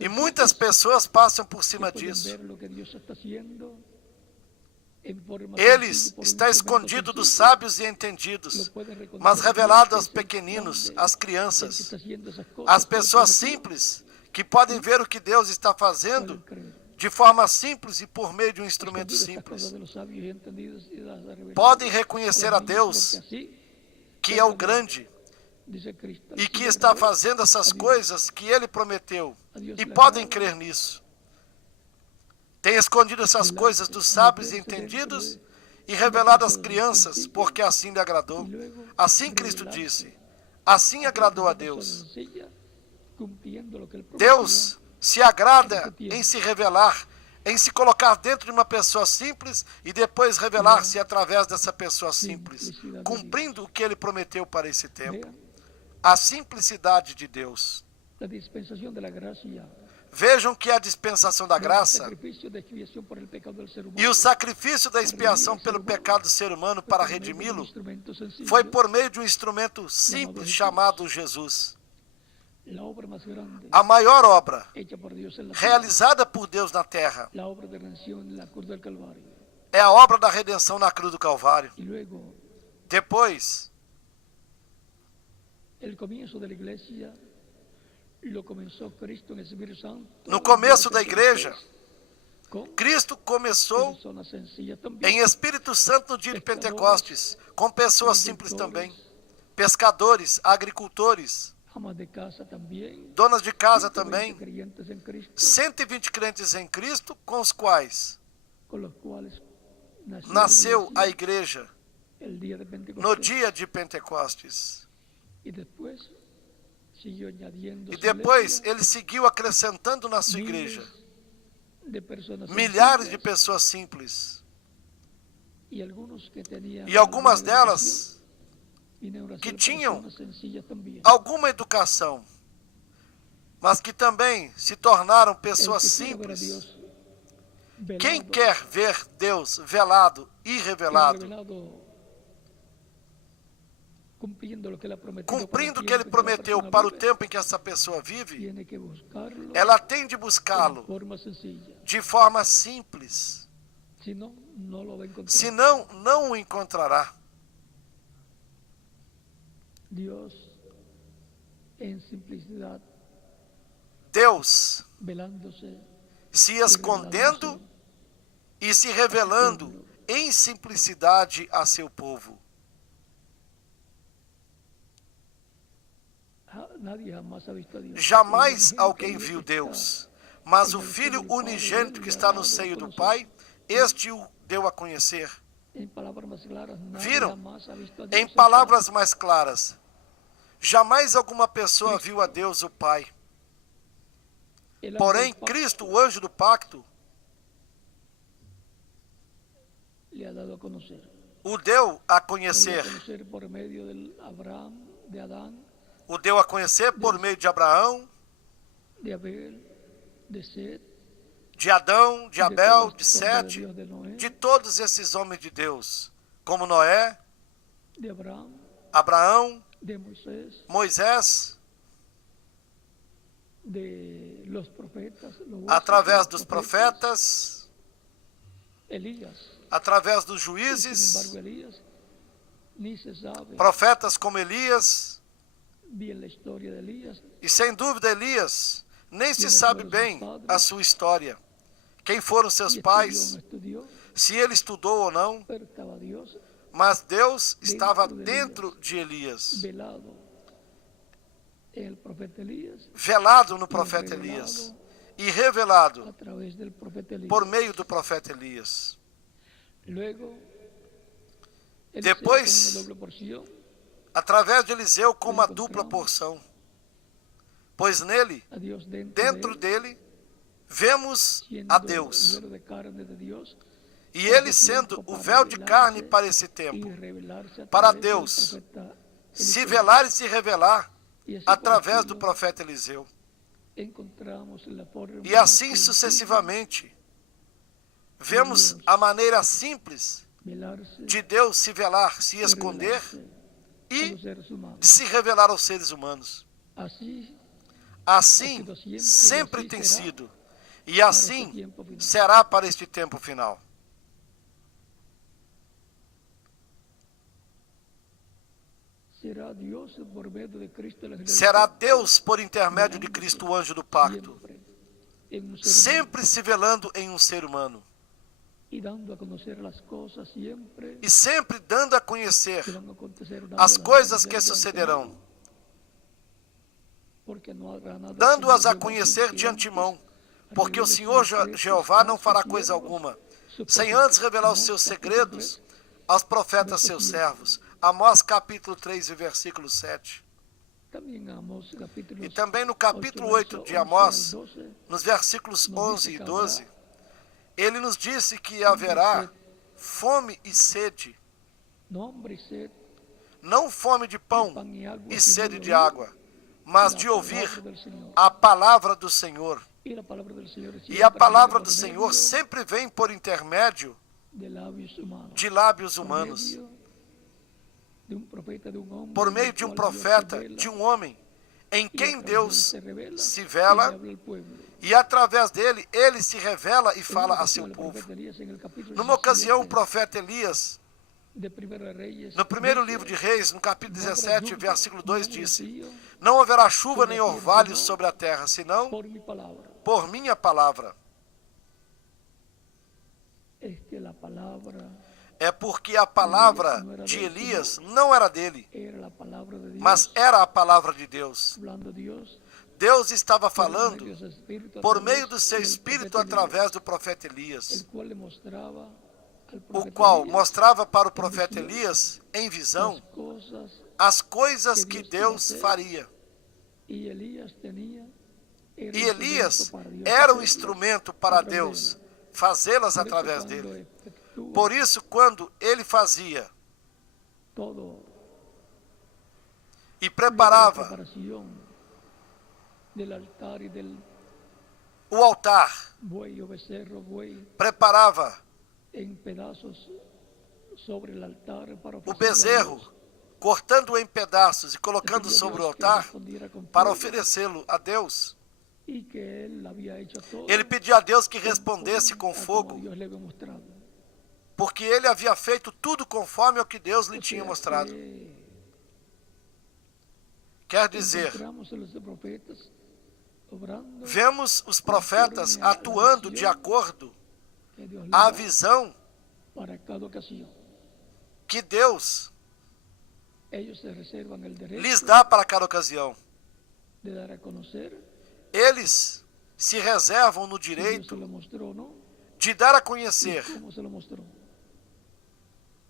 E muitas pessoas passam por cima disso. Eles está escondido dos sábios e entendidos, mas revelado aos pequeninos, às crianças, às pessoas simples, que podem ver o que Deus está fazendo de forma simples e por meio de um instrumento simples. Podem reconhecer a Deus, que é o grande, e que está fazendo essas coisas que Ele prometeu, e podem crer nisso. Tem escondido essas coisas dos sábios e entendidos e revelado às crianças, porque assim lhe agradou. Assim Cristo disse, assim agradou a Deus. Deus se agrada em se revelar, em se colocar dentro de uma pessoa simples e depois revelar-se através dessa pessoa simples, cumprindo o que Ele prometeu para esse tempo. A simplicidade de Deus. Vejam que a dispensação da graça e o sacrifício da expiação pelo pecado do ser humano para redimi-lo foi por meio de um instrumento simples chamado Jesus. A maior obra realizada por Deus na terra é a obra da redenção na cruz do Calvário. Depois, no começo da igreja, Cristo começou em Espírito Santo no dia de Pentecostes, com pessoas simples também, pescadores, agricultores, donas de casa também, 120 crentes em Cristo, com os quais nasceu a igreja no dia de Pentecostes. E depois ele seguiu acrescentando na sua igreja milhares de pessoas simples. E algumas delas que tinham alguma educação, mas que também se tornaram pessoas simples. Quem quer ver Deus velado e revelado, cumprindo o que Ele prometeu para o tempo em que essa pessoa vive, ela tem de buscá-lo de forma simples. Senão, não o encontrará. Deus se escondendo e se revelando em simplicidade a seu povo. Jamais alguém viu Deus, mas o Filho unigênito que está no seio do Pai, este o deu a conhecer. Viram? Em palavras mais claras, jamais alguma pessoa viu a Deus, o Pai. Porém, Cristo, o anjo do pacto, o deu a conhecer. O deu a conhecer por meio de Abraão, de Adão, de Abel, de Sete, de todos esses homens de Deus, como Noé, Abraão, Moisés, através dos profetas, através dos juízes, profetas como Elias. E sem dúvida Elias, nem se sabe bem a sua história. Quem foram seus pais, se ele estudou ou não, mas Deus estava dentro de Elias, velado no profeta Elias e revelado por meio do profeta Elias. Depois, através de Eliseu com uma dupla porção, pois nele, dentro dele, vemos a Deus. E ele sendo o véu de carne para esse tempo, para Deus se velar e se revelar através do profeta Eliseu. E assim sucessivamente, vemos a maneira simples de Deus se velar, se esconder e de se revelar aos seres humanos. Assim sempre tem sido, e assim será para este tempo final. Será Deus por intermédio de Cristo, o anjo do pacto, sempre se velando em um ser humano. E sempre dando a conhecer as coisas que sucederão, dando-as a conhecer de antemão, porque o Senhor Jeová não fará coisa alguma, sem antes revelar os seus segredos aos profetas seus servos. Amós capítulo 3, versículo 7. E também no capítulo 8 de Amós, nos versículos 11 e 12, ele nos disse que haverá fome e sede, não fome de pão e sede de água, mas de ouvir a palavra do Senhor. E a palavra do Senhor sempre vem por intermédio de lábios humanos, por meio de um profeta, de um homem, em quem Deus se vela, e através dele, ele se revela e fala a seu povo. Numa ocasião, o profeta Elias No primeiro livro de Reis, no capítulo 17, versículo 2, disse: não haverá chuva nem orvalho sobre a terra, senão por minha palavra. É porque a palavra de Elias não era dele, mas era a palavra de Deus. Deus estava falando por meio do seu Espírito através do profeta Elias, o qual mostrava para o profeta Elias, em visão, as coisas que Deus faria. E Elias era o instrumento para Deus fazê-las através dele. Por isso, quando ele fazia e preparava o altar, preparava o bezerro, cortando-o em pedaços e colocando sobre o altar para oferecê-lo a Deus, ele pedia a Deus que respondesse com fogo, porque ele havia feito tudo conforme o que Deus lhe tinha mostrado. Quer dizer, vemos os profetas atuando de acordo à visão que Deus lhes dá para cada ocasião. Eles se reservam no direito de dar a conhecer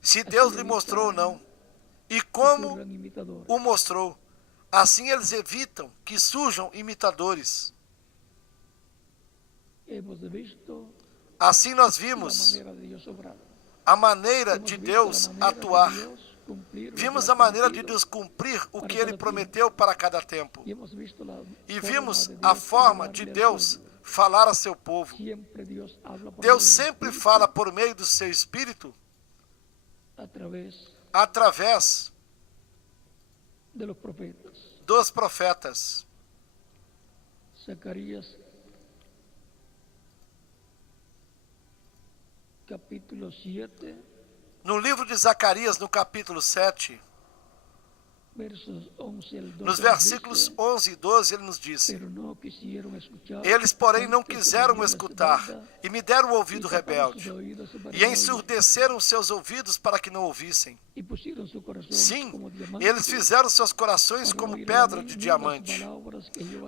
se Deus lhe mostrou ou não, e como o mostrou. Assim eles evitam que surjam imitadores. Assim nós vimos a maneira de Deus atuar. Vimos a maneira de Deus cumprir o que Ele prometeu para cada tempo. E vimos a forma de Deus falar a seu povo. Deus sempre fala por meio do seu Espírito, através dos profetas. Zacarias, capítulo 7. No livro de Zacarias, no capítulo 7, nos versículos 11 e 12, ele nos disse: eles, porém, não quiseram escutar, e me deram o ouvido rebelde, e ensurdeceram seus ouvidos para que não ouvissem. Sim, eles fizeram seus corações como pedra de diamante,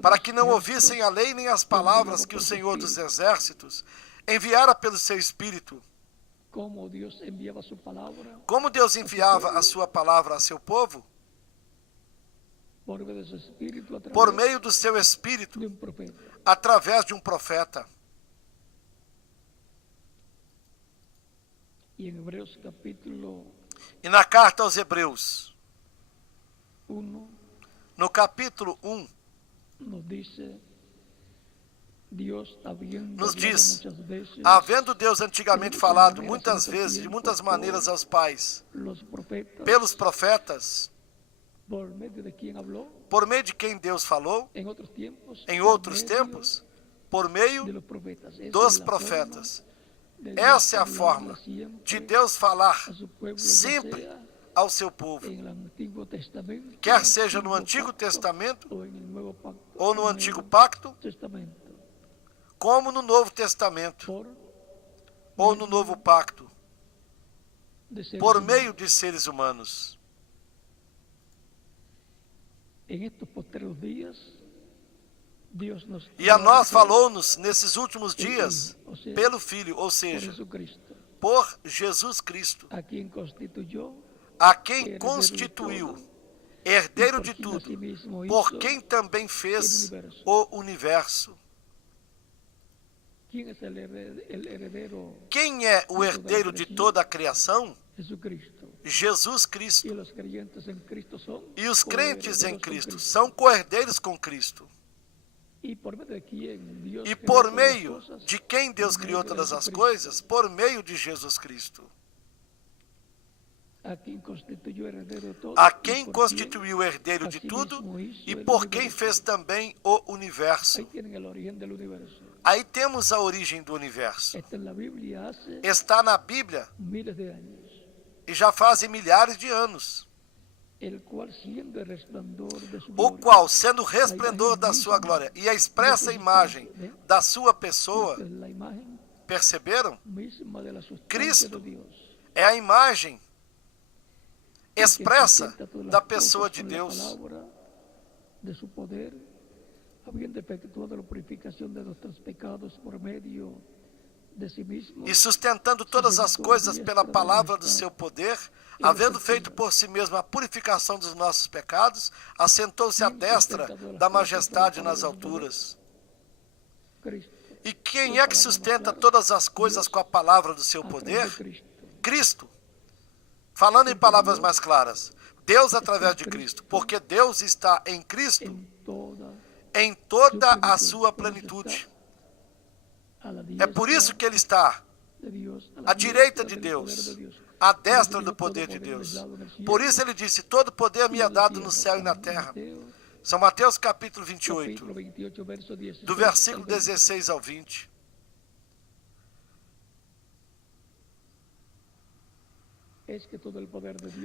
para que não ouvissem a lei nem as palavras que o Senhor dos Exércitos enviara pelo seu Espírito. Como Deus enviava a sua palavra a seu povo? Por meio do seu Espírito, através de um profeta. E na carta aos Hebreus, no capítulo 1, nos diz: havendo Deus antigamente falado muitas vezes, de muitas maneiras aos pais, pelos profetas, por meio de quem Deus falou, em outros tempos, por meio dos profetas. Essa é a forma de Deus falar sempre ao seu povo, quer seja no Antigo Testamento ou no Antigo Pacto, como no Novo Testamento ou no Novo Pacto, por meio de seres humanos. E a nós falou-nos nesses últimos dias pelo Filho, ou seja, por Jesus Cristo, a quem constituiu herdeiro de tudo, por quem também fez o universo. Quem é o herdeiro de toda a criação? Jesus Cristo. E os crentes em Cristo são co-herdeiros com Cristo. E por meio de quem Deus criou todas as coisas? Por meio de Jesus Cristo. A quem constituiu o herdeiro de tudo e por quem fez também o universo. Aí temos a origem do universo. Está na Bíblia. e já fazem milhares de anos, o qual, sendo o resplendor da sua glória e a expressa imagem da sua pessoa, perceberam? Cristo é a imagem expressa da pessoa de Deus, e sustentando todas as coisas pela palavra do seu poder, havendo feito por si mesmo a purificação dos nossos pecados, assentou-se à destra da majestade nas alturas. E quem é que sustenta todas as coisas com a palavra do seu poder? Cristo. Falando em palavras mais claras, Deus através de Cristo, porque Deus está em Cristo em toda a sua plenitude. É por isso que Ele está à direita de Deus, à destra do poder de Deus. Por isso Ele disse, todo poder me é dado no céu e na terra. São Mateus capítulo 28, do versículo 16 ao 20.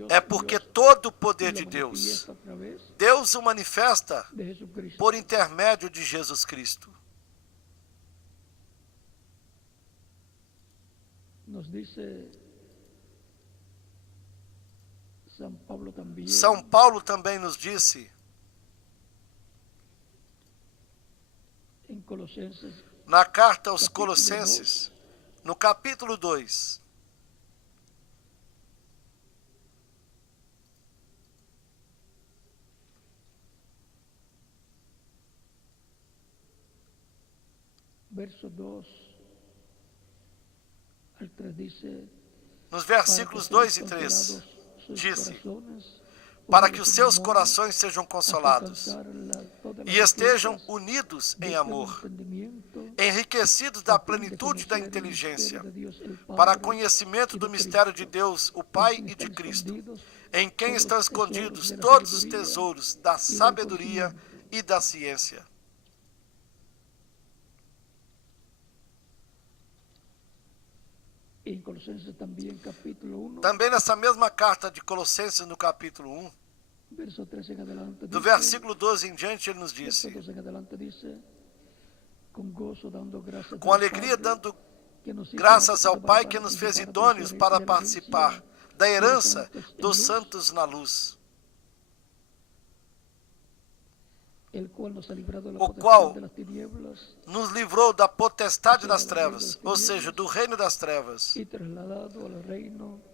É porque todo o poder de Deus, Deus o manifesta por intermédio de Jesus Cristo. São Paulo também nos disse, na carta aos Colossenses, no capítulo 2, verso 2 al 3 dice, nos versículos 2 e 3, disse, para que os seus corações sejam consolados e estejam unidos em amor, enriquecidos da plenitude da inteligência, para conhecimento do mistério de Deus, o Pai e de Cristo, em quem estão escondidos todos os tesouros da sabedoria e da ciência. Também nessa mesma carta de Colossenses, no capítulo 1, do versículo 12 em diante, ele nos disse, com alegria dando graças ao Pai que nos fez idôneos para participar da herança dos santos na luz, o qual nos livrou da potestade das trevas, ou seja, do reino das trevas,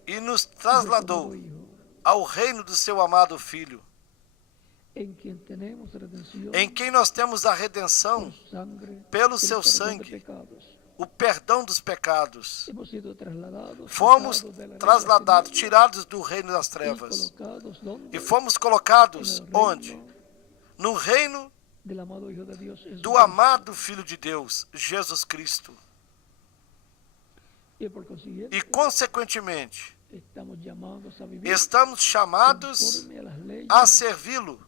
e nos trasladou ao reino do seu amado Filho, em quem nós temos a redenção pelo seu sangue, o perdão dos pecados. Fomos trasladados, tirados do reino das trevas, e fomos colocados onde? No reino do amado Filho de Deus, Jesus Cristo. E, consequentemente, estamos chamados a servi-lo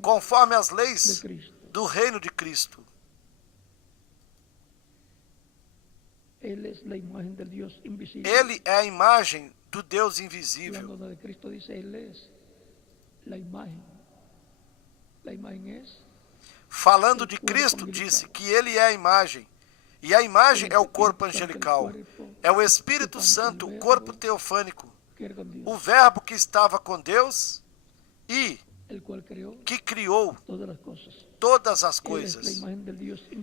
conforme as leis do reino de Cristo. Ele é a imagem do Deus invisível. Falando de Cristo, disse que Ele é a imagem. E a imagem é o corpo angelical. É o Espírito Santo, o corpo teofânico. O Verbo que estava com Deus e que criou todas as coisas.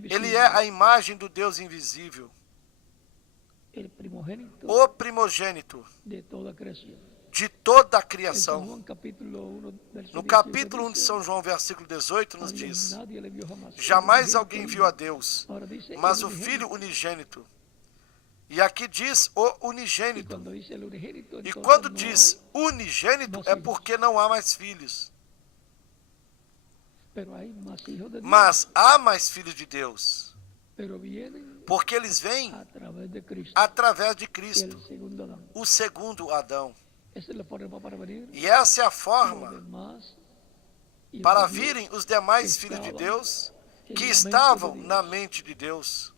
Ele é a imagem do Deus invisível. O primogênito de toda a criação. No capítulo 1 de São João, versículo 18, nos diz, jamais alguém viu a Deus, mas o Filho unigênito. E aqui diz o unigênito. E quando diz unigênito, é porque não há mais filhos. Mas há mais filhos de Deus, porque eles vêm através de Cristo, o segundo Adão. E essa é a forma para virem os demais filhos de Deus que estavam na mente de Deus.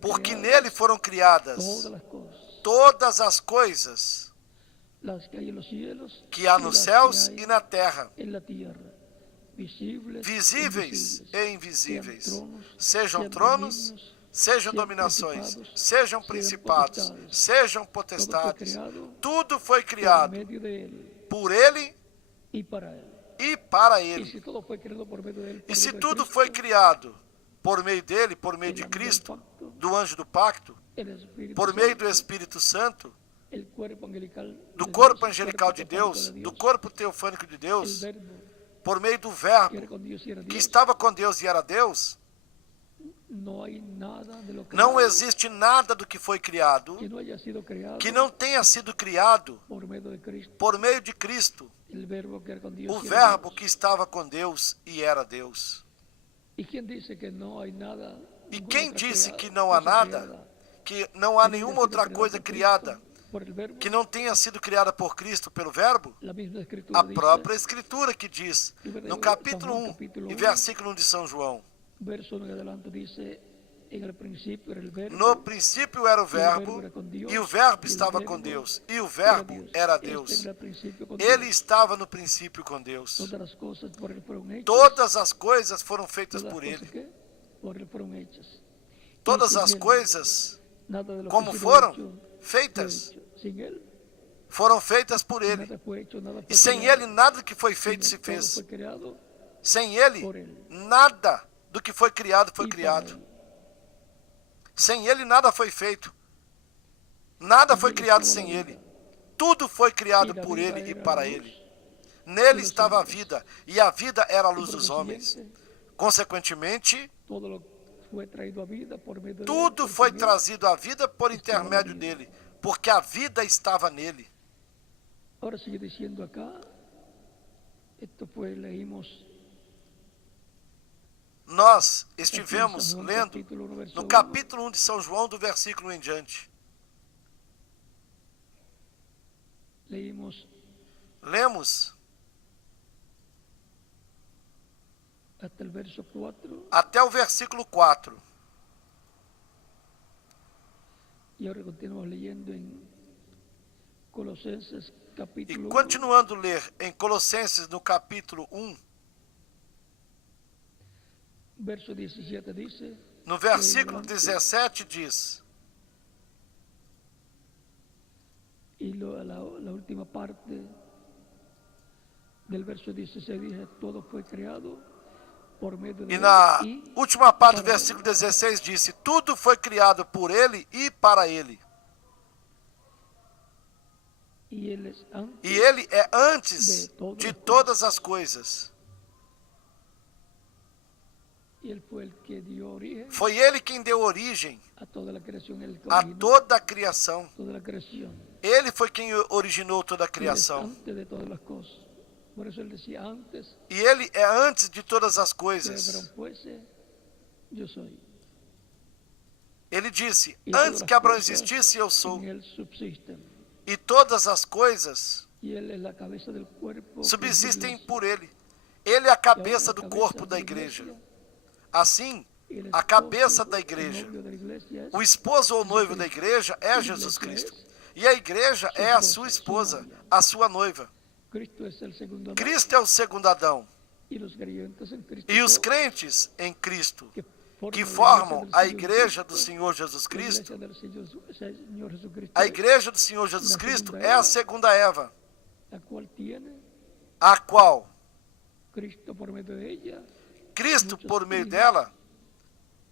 porque nele foram criadas todas as coisas que há nos céus e na terra, visíveis e invisíveis, sejam tronos, sejam dominações, sejam principados, sejam potestades. Tudo foi criado por ele e para ele. E se tudo foi criado por meio dele, por meio de Cristo, do anjo do pacto, por meio do Espírito Santo, do corpo angelical de Deus, do corpo teofânico de Deus, por meio do Verbo que estava com Deus e era Deus, não existe nada do que foi criado que não tenha sido criado por meio de Cristo, o Verbo que estava com Deus e era Deus. E quem disse que não há nada, que não há nenhuma outra coisa criada que não tenha sido criada por Cristo pelo Verbo? A própria Escritura que diz, no capítulo 1 e versículo 1 de São João: no princípio era o Verbo, e o Verbo estava com Deus, e o Verbo era Deus. Ele estava no princípio com Deus. Todas as coisas foram feitas por Ele. Todas as coisas, como foram feitas, foram feitas por Ele. E sem Ele, nada que foi feito se fez. Sem Ele, nada do que foi criado foi criado. Sem Ele, nada foi feito. Nada foi criado sem Ele. Tudo foi criado por Ele e para Ele. Nele estava a vida, e a vida era a luz dos homens. Consequentemente, tudo foi trazido à vida por intermédio dele, porque a vida estava nele. Agora sigue dizendo acá, nós estivemos lendo no capítulo 1 de São João, do versículo 1 em diante. Lemos até o versículo 4. E agora continuamos lendo em Colossenses capítulo 1. E continuando a ler em Colossenses, no capítulo 1, verso 17 diz, no versículo 17 diz, e la última parte del verso 16 diz, todo foi criado por meio de e na última parte do versículo 16 disse, tudo foi criado por ele e para ele. E ele é antes de todas as coisas. Foi ele quem deu origem a toda a criação. Ele foi quem originou toda a criação. E ele é antes de todas as coisas. Ele disse, antes que Abraão existisse, eu sou. E todas as coisas subsistem por ele. Ele é a cabeça do corpo da igreja. Assim, a cabeça da igreja, o esposo ou noivo da igreja é Jesus Cristo. E a igreja é a sua esposa, a sua noiva. Cristo é o segundo Adão. E os crentes em Cristo, que formam a igreja do Senhor Jesus Cristo, a igreja do Senhor Jesus Cristo é a segunda Eva, a qual Cristo, por meio dela,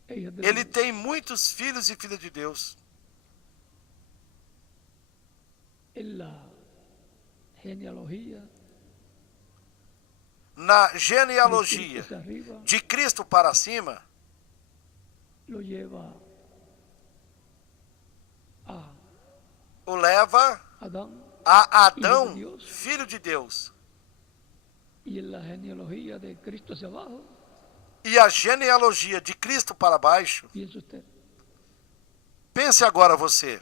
ele tem muitos filhos e filhas de Deus. Na genealogia de Cristo para cima, o leva a Adão, filho de Deus. E a genealogia de Cristo para baixo, pense agora você,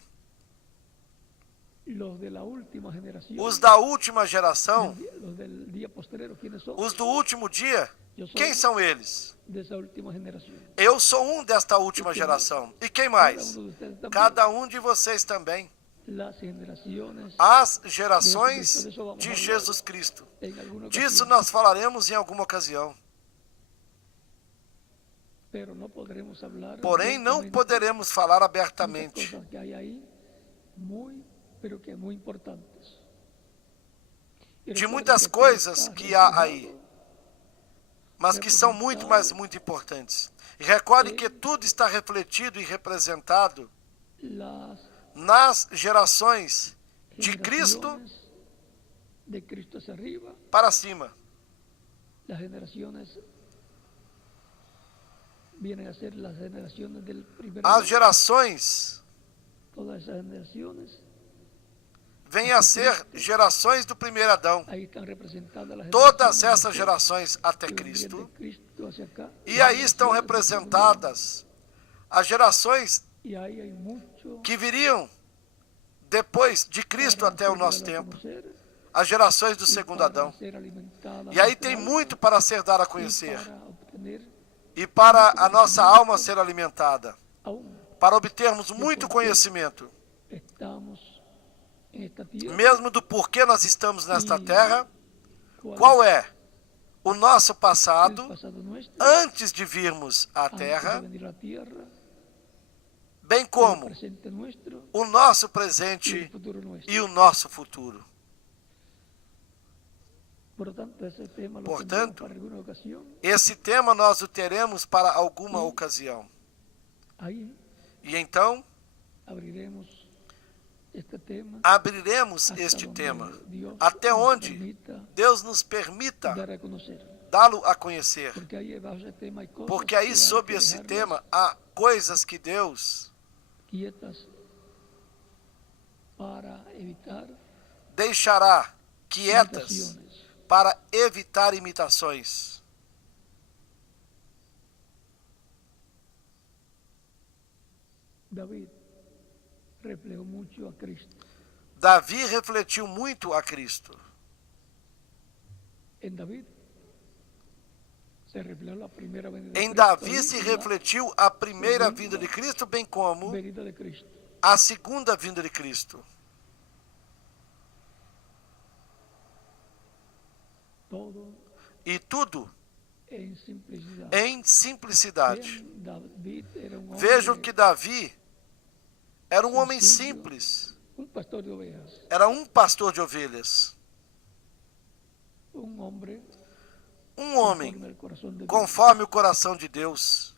los de la última generación, os da última geração, los del día postrero, ¿quiénes son? os do último dia, quem são eles? De esa última generación. Eu sou um desta última geração. E quem mais? Cada um de vocês também. Las generaciones As gerações de Jesus Cristo. en alguna Disso ocasión, nós falaremos em alguma ocasião. pero no podremos hablar Porém, não abiertamente poderemos falar de abertamente cosas que hay ahí muy, pero que muy importantes. Y de recuerden muitas que todo coisas está que há aí, reflejado mas que são muito, mas muito importantes. E recorde que tudo está refletido e representado las nas gerações de Cristo generaciones de Cristo hacia arriba, para cima. las generaciones vienen a ser las generaciones del primer As Adán. gerações Todas esas generaciones, vêm a ser gerações do primeiro Adão. ahí están representadas las Todas generaciones essas después gerações até que vendrían Cristo. de Cristo hacia acá. E aí estão representadas as gerações Y ahí hay mucho que viriam depois de Cristo para até o hacerla nosso tempo. conocer As gerações do y segundo para Adão. ser alimentada E aí nuestra tem alma muito para ser dado a y conhecer. para obtener E para a nossa alma ser alimentada. aún Para obtermos muito conhecimento. estamos en esta tierra. Mesmo do porquê nós estamos nesta terra. Qual é o nosso el passado pasado nuestro antes de virmos à antes de terra, venir a la tierra, bem el como presente nuestro o nosso y el presente futuro nuestro. e o nosso futuro. Por lo tanto, ese tema lo Portanto, tendremos para alguna ocasión. Esse tema nós o teremos para alguma ocasião. Ahí E então abriremos este tema abriremos hasta este donde tema Dios até nos onde permita Deus nos permita dar a conocer. dá-lo a conhecer. Porque ahí bajo ese tema hay cosas Porque que aí hay sob que esse dejarlas tema há coisas que Deus quietas para evitar deixará quietas imitaciones. para evitar imitações. David reflejó mucho a Cristo. Davi refletiu muito a Cristo. En David se reflejó la primera venida de Em Cristo Davi y se la refletiu a primeira vinda de Cristo, bem como venida de Cristo. a segunda vinda de Cristo. Todo E tudo en simplicidad. em simplicidade. Vean, David era un hombre, Vejam que Davi era um homem simples. un pastor de ovejas, Era um pastor de ovelhas. un hombre Um homem conforme al corazón de Dios. conforme o coração de Deus.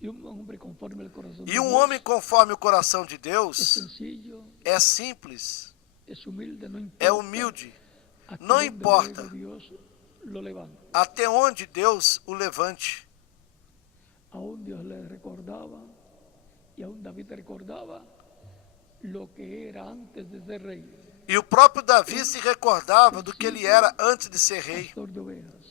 Y un hombre conforme al corazón de E um Dios homem conforme o coração de es Deus sencillo, é simples, es humilde, no importa é humilde. hasta Não dónde importa luego Dios lo levanta. até onde Deus o levante. Aún Dios le recordaba, y aún David recordaba lo que era antes de ser rey, E o próprio Davi se recordava do que ele era antes de ser rei. pastor de ovejas.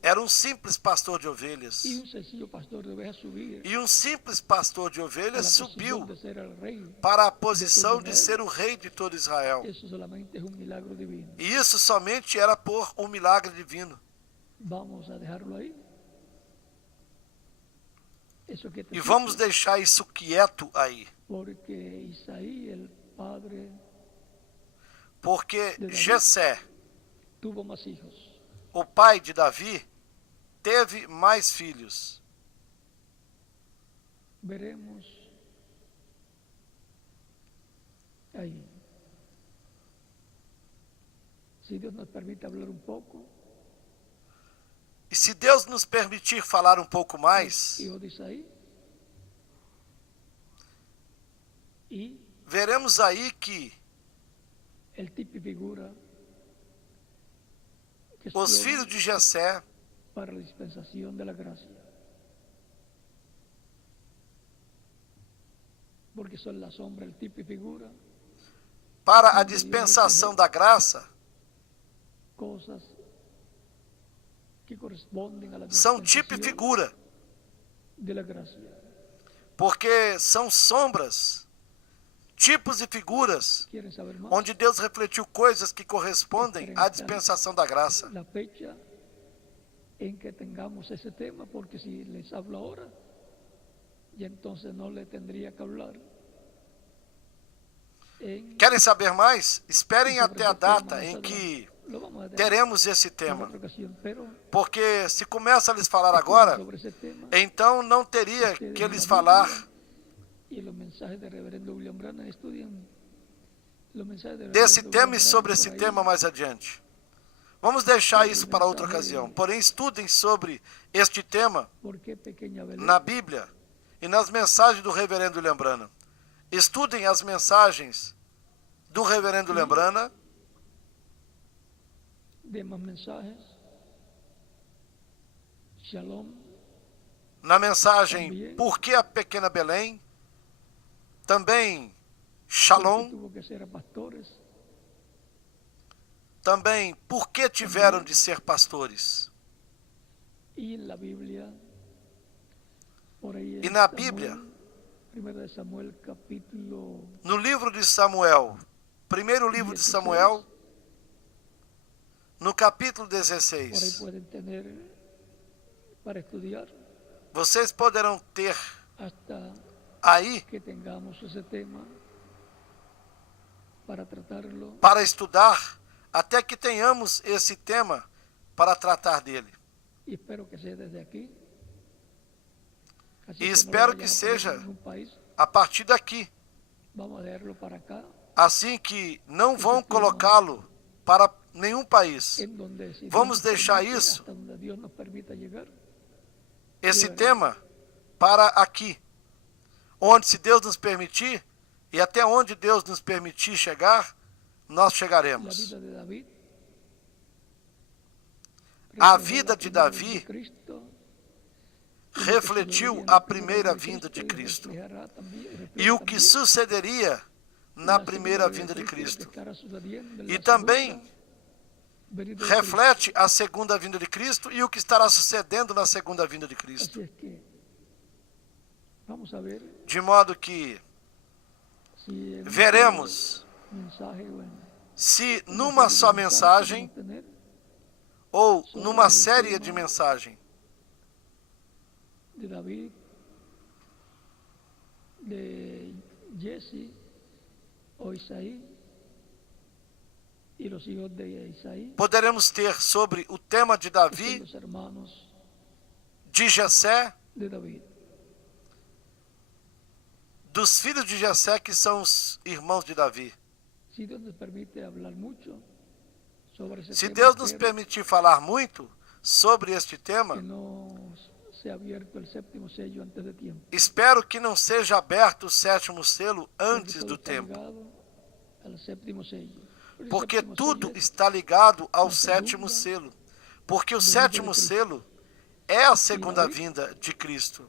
Era um simples pastor de ovelhas. Y un sencillo pastor de ovejas subía E um simples pastor de a la ovelhas posición subiu de ser el rey. para a posição de ser o rei de todo Israel. Eso solamente es un milagro divino. E isso somente era por um milagre divino. Vamos a dejarlo ahí. Eso que E vamos deixar isso quieto aí. porque Isaí, el padre, Porque Jessé, tuvo más hijos. o pai de Davi, teve mais filhos. Veremos ahí. Si Dios nos permite hablar un poco, E se Deus nos permitir falar um pouco mais, hijo de Isaí, y veremos aí que el tipo y figura que os son filhos de Jessé para la dispensación de la gracia, porque son la sombra, el tipo y figura, para a dispensação da graça, cosas que corresponden a la são tipo e dispensación figura, de la gracia. porque são sombras tipos e figuras onde Deus refletiu coisas que correspondem à dispensação da graça. La fecha en que tengamos ese tema, porque si les hablo ahora, y entonces no le tendría que hablar. Querem saber mais? Esperem até a data em que teremos esse tema. Porque se começa a lhes falar agora, então não teria que lhes falar desse tema e sobre esse tema mais adiante. Vamos deixar isso para outra ocasião. Porém, estudem sobre este tema na Bíblia e nas mensagens do Reverendo William Branham. Estudem as mensagens do Reverendo William Branham. Demais mensagens. Shalom. Na mensagem Por que a Pequena Belém? Também Shalom. Também Por que tiveram de ser pastores? E na Bíblia, no livro de Samuel, primeiro livro de Samuel, no capítulo 16, vocês poderão ter aí para estudar até que tenhamos esse tema para tratar dele. E espero que seja a partir daqui. Assim que não vão colocá-lo para nenhum país. Vamos deixar isso, esse tema, para aqui. Onde, se Deus nos permitir, e até onde Deus nos permitir chegar, nós chegaremos. A vida de Davi refletiu a primeira vinda de Cristo e o que sucederia na primeira vinda de Cristo. E também reflete a segunda vinda de Cristo e o que estará sucedendo na segunda vinda de Cristo. De modo que veremos se numa só mensagem ou numa série de mensagens de Davi, de Jesse ou Isaí e os filhos de Isaí, poderemos ter sobre o tema de Davi, de Jessé, de Davi, dos filhos de Jessé, que são os irmãos de Davi. Se Deus nos permitir falar muito sobre este tema, espero que não seja aberto o sétimo selo antes do tempo, porque tudo está ligado ao sétimo selo, porque o sétimo selo é a segunda vinda de Cristo.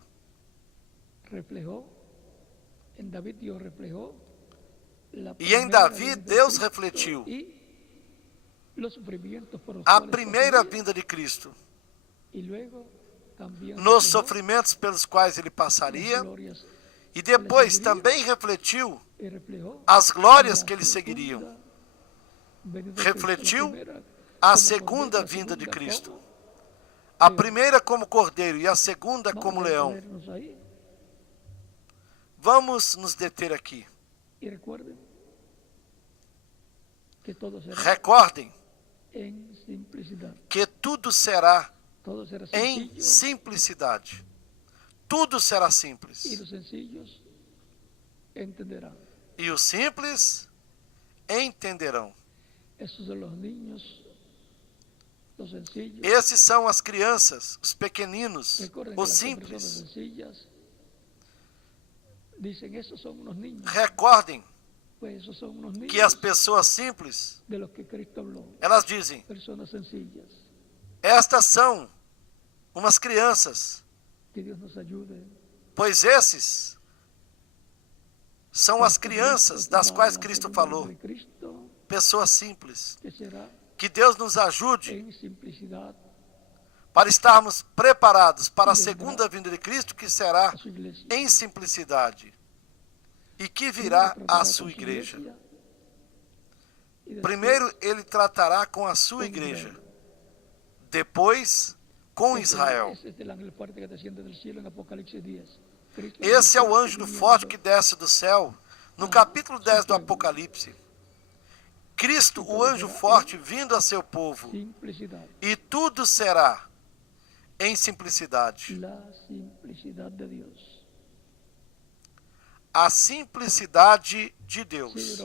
E em Davi, Deus refletiu a primeira vinda de Cristo, nos sofrimentos pelos quais ele passaria, e depois também refletiu as glórias que lhe seguiriam. Refletiu a segunda vinda de Cristo, a primeira como cordeiro e a segunda como leão. Vamos nos deter aqui. Recordem que tudo será em simplicidade. Tudo será simples. E os simples entenderão. Esses são as crianças, os pequeninos, os simples. Recordem que as pessoas simples, elas dizem, estas são umas crianças, pois esses são as crianças das quais Cristo falou, pessoas simples. Que Deus nos ajude para estarmos preparados para a segunda vinda de Cristo, que será em simplicidade. e que virá à sua igreja. Primeiro ele tratará com a sua igreja, depois com Israel. Esse é o anjo forte que desce do céu, no capítulo 10 do Apocalipse. Cristo, o anjo forte, vindo a seu povo, e tudo será em simplicidade. A simplicidade de Deus.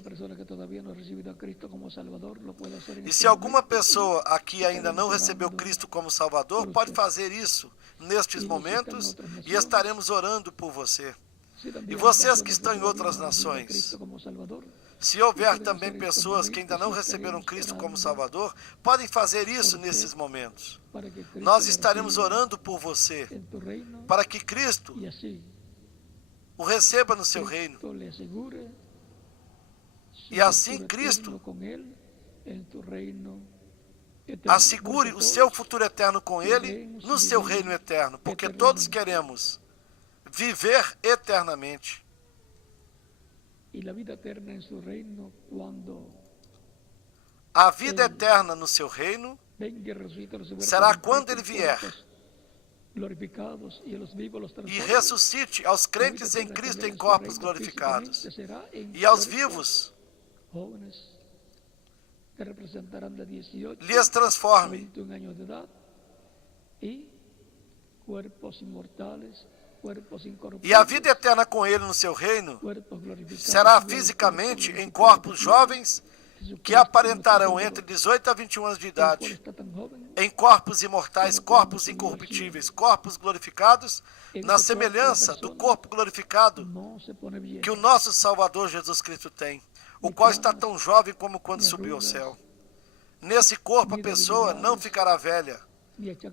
E se alguma pessoa aqui ainda não recebeu Cristo como Salvador, pode fazer isso nestes momentos e estaremos orando por você. E vocês que estão em outras nações, se houver também pessoas que ainda não receberam Cristo como Salvador, podem fazer isso nesses momentos. Nós estaremos orando por você, para que Cristo o receba no seu reino. E assim Cristo assegure o seu futuro eterno com Ele no seu reino eterno, porque todos queremos viver eternamente. A vida eterna no seu reino será quando Ele vier e ressuscite aos crentes em Cristo em corpos glorificados, e aos vivos lhes transforme e a vida eterna com Ele no seu reino será fisicamente em corpos jovens que aparentarão entre 18 a 21 anos de idade, em corpos imortais, corpos incorruptíveis, corpos glorificados, na semelhança do corpo glorificado que o nosso Salvador Jesus Cristo tem, o qual está tão jovem como quando subiu ao céu. Nesse corpo a pessoa não ficará velha,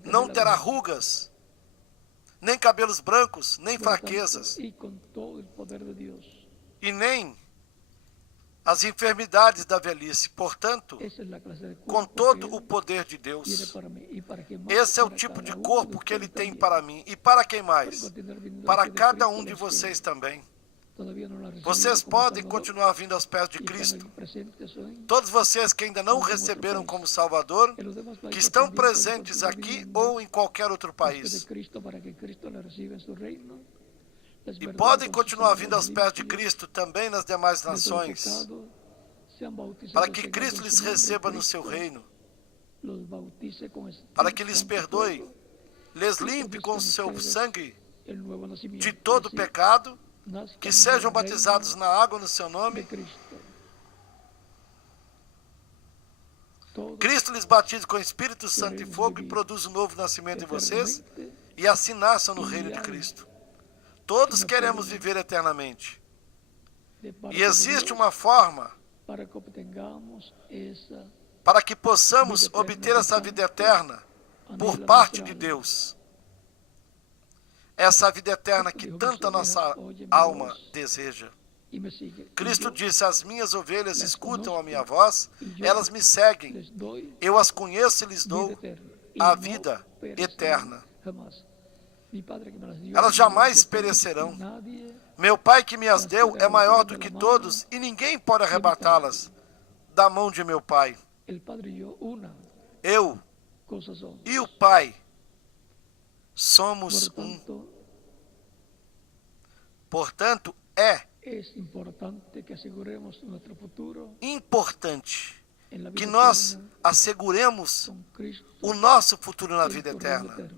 não terá rugas, nem cabelos brancos, nem fraquezas, e nem as enfermidades da velhice. Portanto, com todo o poder de Deus. Esse é o tipo de corpo que Ele tem para mim. E para quem mais? Para cada um de vocês também. Vocês podem continuar vindo aos pés de Cristo. Todos vocês que ainda não receberam como Salvador, que estão presentes aqui ou em qualquer outro país, e podem continuar vindo aos pés de Cristo também nas demais nações, para que Cristo lhes receba no seu reino, para que lhes perdoe, lhes limpe com o seu sangue de todo pecado, que sejam batizados na água no seu nome. Cristo lhes batize com Espírito Santo e fogo e produz um novo nascimento em vocês, e assim nasçam no reino de Cristo. Todos queremos viver eternamente. E existe uma forma para que possamos obter essa vida eterna por parte de Deus. Essa vida eterna que tanta nossa alma deseja. Cristo disse: as minhas ovelhas escutam a minha voz, elas me seguem, eu as conheço e lhes dou a vida eterna. Elas jamais perecerão. Meu Pai que me as deu é maior do que todos, e ninguém pode arrebatá-las da mão de meu Pai. Eu e o Pai somos um. Portanto, é importante que nós asseguremos o nosso futuro na vida eterna,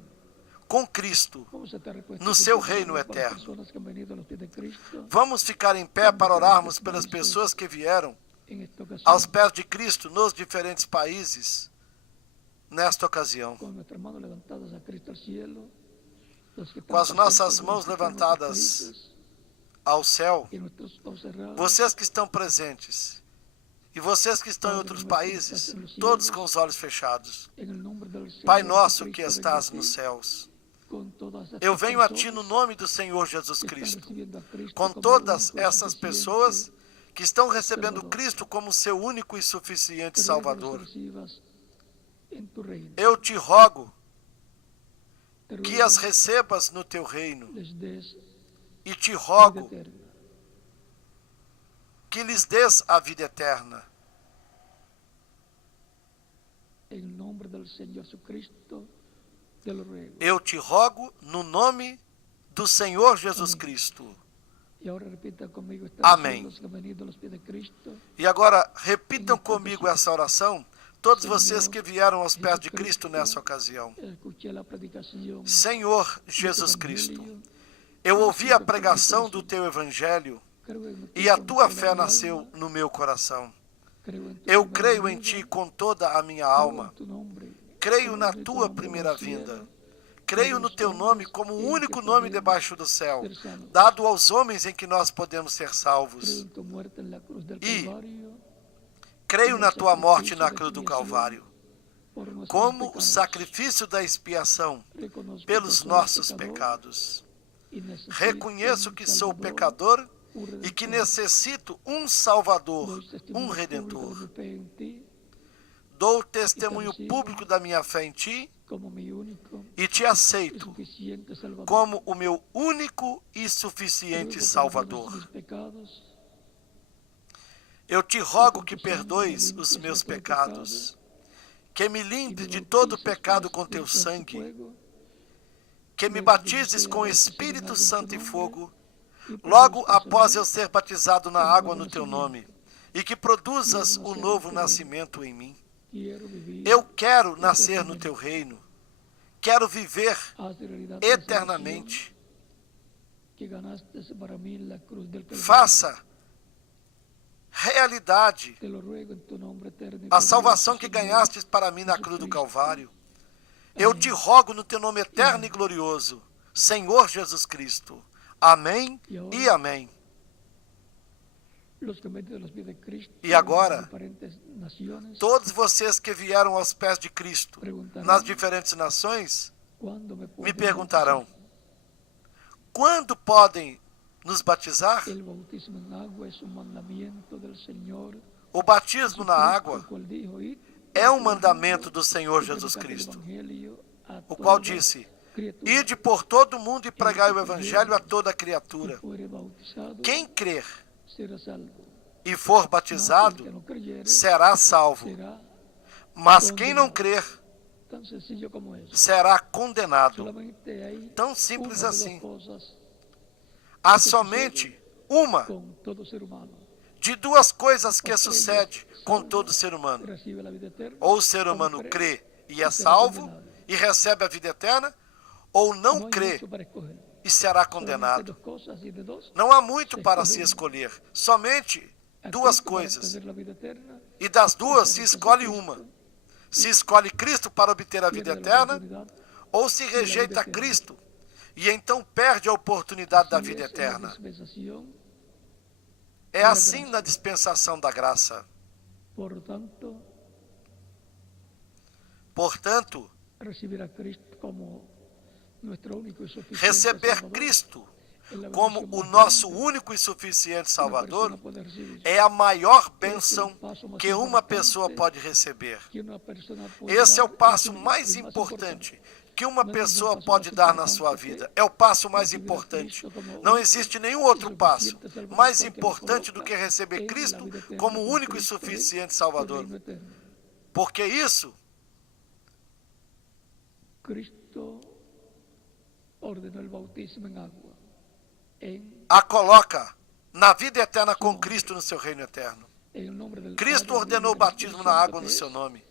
com Cristo, no seu reino eterno. Vamos ficar em pé para orarmos pelas pessoas que vieram aos pés de Cristo nos diferentes países nesta ocasião. Com as nossas mãos levantadas ao céu, vocês que estão presentes e vocês que estão em outros países, todos com os olhos fechados. Pai nosso que estás nos céus, eu venho a Ti no nome do Senhor Jesus Cristo, com todas essas pessoas que estão recebendo Cristo como seu único e suficiente Salvador. Eu te rogo que as recebas no Teu reino, e te rogo que lhes des a vida eterna. Eu te rogo no nome do Senhor Jesus Cristo. Amém. E agora repitam comigo essa oração, todos vocês que vieram aos pés de Cristo nessa ocasião. Senhor Jesus Cristo, eu ouvi a pregação do teu evangelho e a tua fé nasceu no meu coração. Eu creio em ti com toda a minha alma. Creio na tua primeira vinda. Creio no teu nome como o único nome debaixo do céu, dado aos homens em que nós podemos ser salvos. E creio na tua morte na cruz do Calvário, como o sacrifício da expiação pelos nossos pecados. Reconheço que sou pecador e que necessito um Salvador, um Redentor. Dou testemunho público da minha fé em ti e te aceito como o meu único e suficiente Salvador. Eu te rogo que perdoes os meus pecados, que me limpes de todo pecado com teu sangue, que me batizes com Espírito Santo e fogo, logo após eu ser batizado na água no teu nome, e que produzas o novo nascimento em mim. Eu quero nascer no teu reino, quero viver eternamente. Faça realidade a salvação que ganhaste para mim na cruz do Calvário. Eu te rogo no teu nome eterno e glorioso, Senhor Jesus Cristo. Amém e amém. E agora, todos vocês que vieram aos pés de Cristo nas diferentes nações, me perguntarão, quando podem nos batizar? O batismo na água é um mandamento do Senhor Jesus Cristo, o qual disse, ide por todo o mundo e pregai o evangelho a toda criatura. Quem crer e for batizado será salvo, mas quem não crer será condenado. Tão simples assim. Há somente uma de duas coisas que sucede com todo ser humano. Ou o ser humano crê e é salvo e recebe a vida eterna, ou não crê e será condenado. Não há muito para se escolher, somente duas coisas. E das duas se escolhe uma. Se escolhe Cristo para obter a vida eterna, ou se rejeita Cristo e então perde a oportunidade da vida eterna. É assim na dispensação da graça. Portanto, receber Cristo como o nosso único e suficiente Salvador é a maior bênção que uma pessoa pode receber. Esse é o passo mais importante que uma pessoa pode dar na sua vida. É o passo mais importante. Não existe nenhum outro passo mais importante do que receber Cristo como o único e suficiente Salvador. Porque isso a coloca na vida eterna com Cristo no seu reino eterno. Cristo ordenou o batismo na água no seu nome.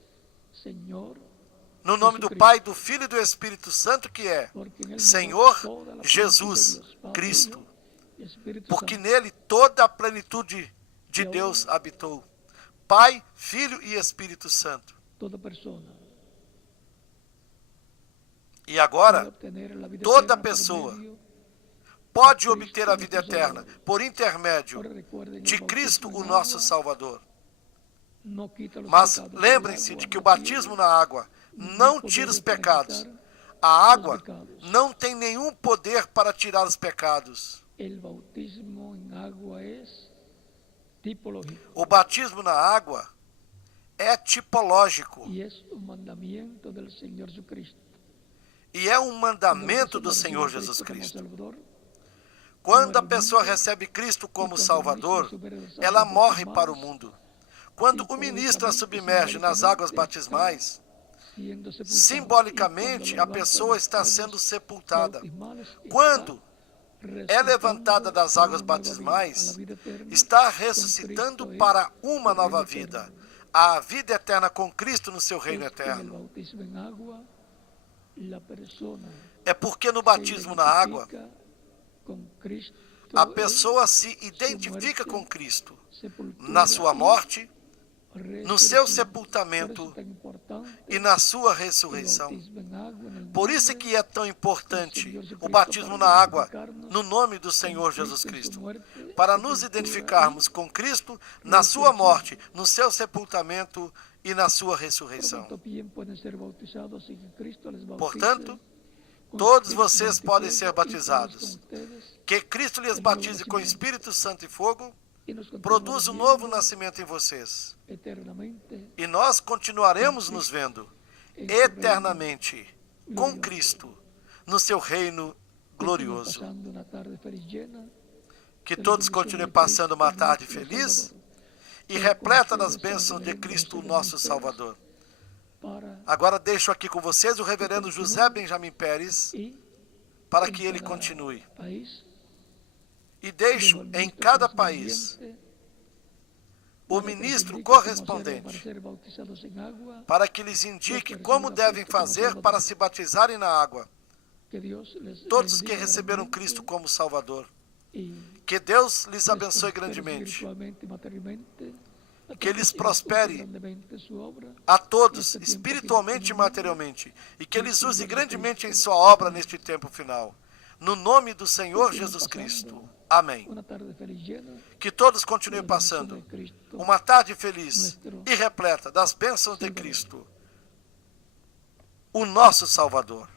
No nome do Pai, do Filho e do Espírito Santo, que é Senhor Jesus Cristo. Porque nele toda a plenitude de Deus habitou. Pai, Filho e Espírito Santo. E agora, toda pessoa pode obter a vida eterna por intermédio de Cristo, o nosso Salvador. Mas lembrem-se de que o batismo na água não tira os pecados. A água não tem nenhum poder para tirar os pecados. O batismo na água é tipológico. E é um mandamento do Senhor Jesus Cristo. Quando a pessoa recebe Cristo como Salvador, ela morre para o mundo. Quando o ministro a submerge nas águas batismais, simbolicamente a pessoa está sendo sepultada. Quando é levantada das águas batismais, está ressuscitando para uma nova vida, a vida eterna com Cristo no seu reino eterno. É porque no batismo na água, a pessoa se identifica com Cristo na sua morte, no seu sepultamento e na sua ressurreição. Por isso é que é tão importante o batismo na água, no nome do Senhor Jesus Cristo, para nos identificarmos com Cristo na sua morte, no seu sepultamento e na sua ressurreição. Portanto, todos vocês podem ser batizados. Que Cristo lhes batize com Espírito Santo e fogo, produz um novo nascimento em vocês. E nós continuaremos nos vendo eternamente com Cristo no seu reino glorioso. Que todos continuem passando uma tarde feliz e repleta das bênçãos de Cristo, nosso Salvador. Agora deixo aqui com vocês o reverendo José Benjamin Pérez, para que ele continue. E deixo em cada país o ministro correspondente, para que lhes indique como devem fazer para se batizarem na água. Todos que receberam Cristo como Salvador. Que Deus lhes abençoe grandemente. Que lhes prospere a todos, espiritualmente e materialmente. E que eles use grandemente em sua obra neste tempo final. No nome do Senhor Jesus Cristo. Amém. Que todos continuem passando uma tarde feliz e repleta das bênçãos de Cristo, o nosso Salvador.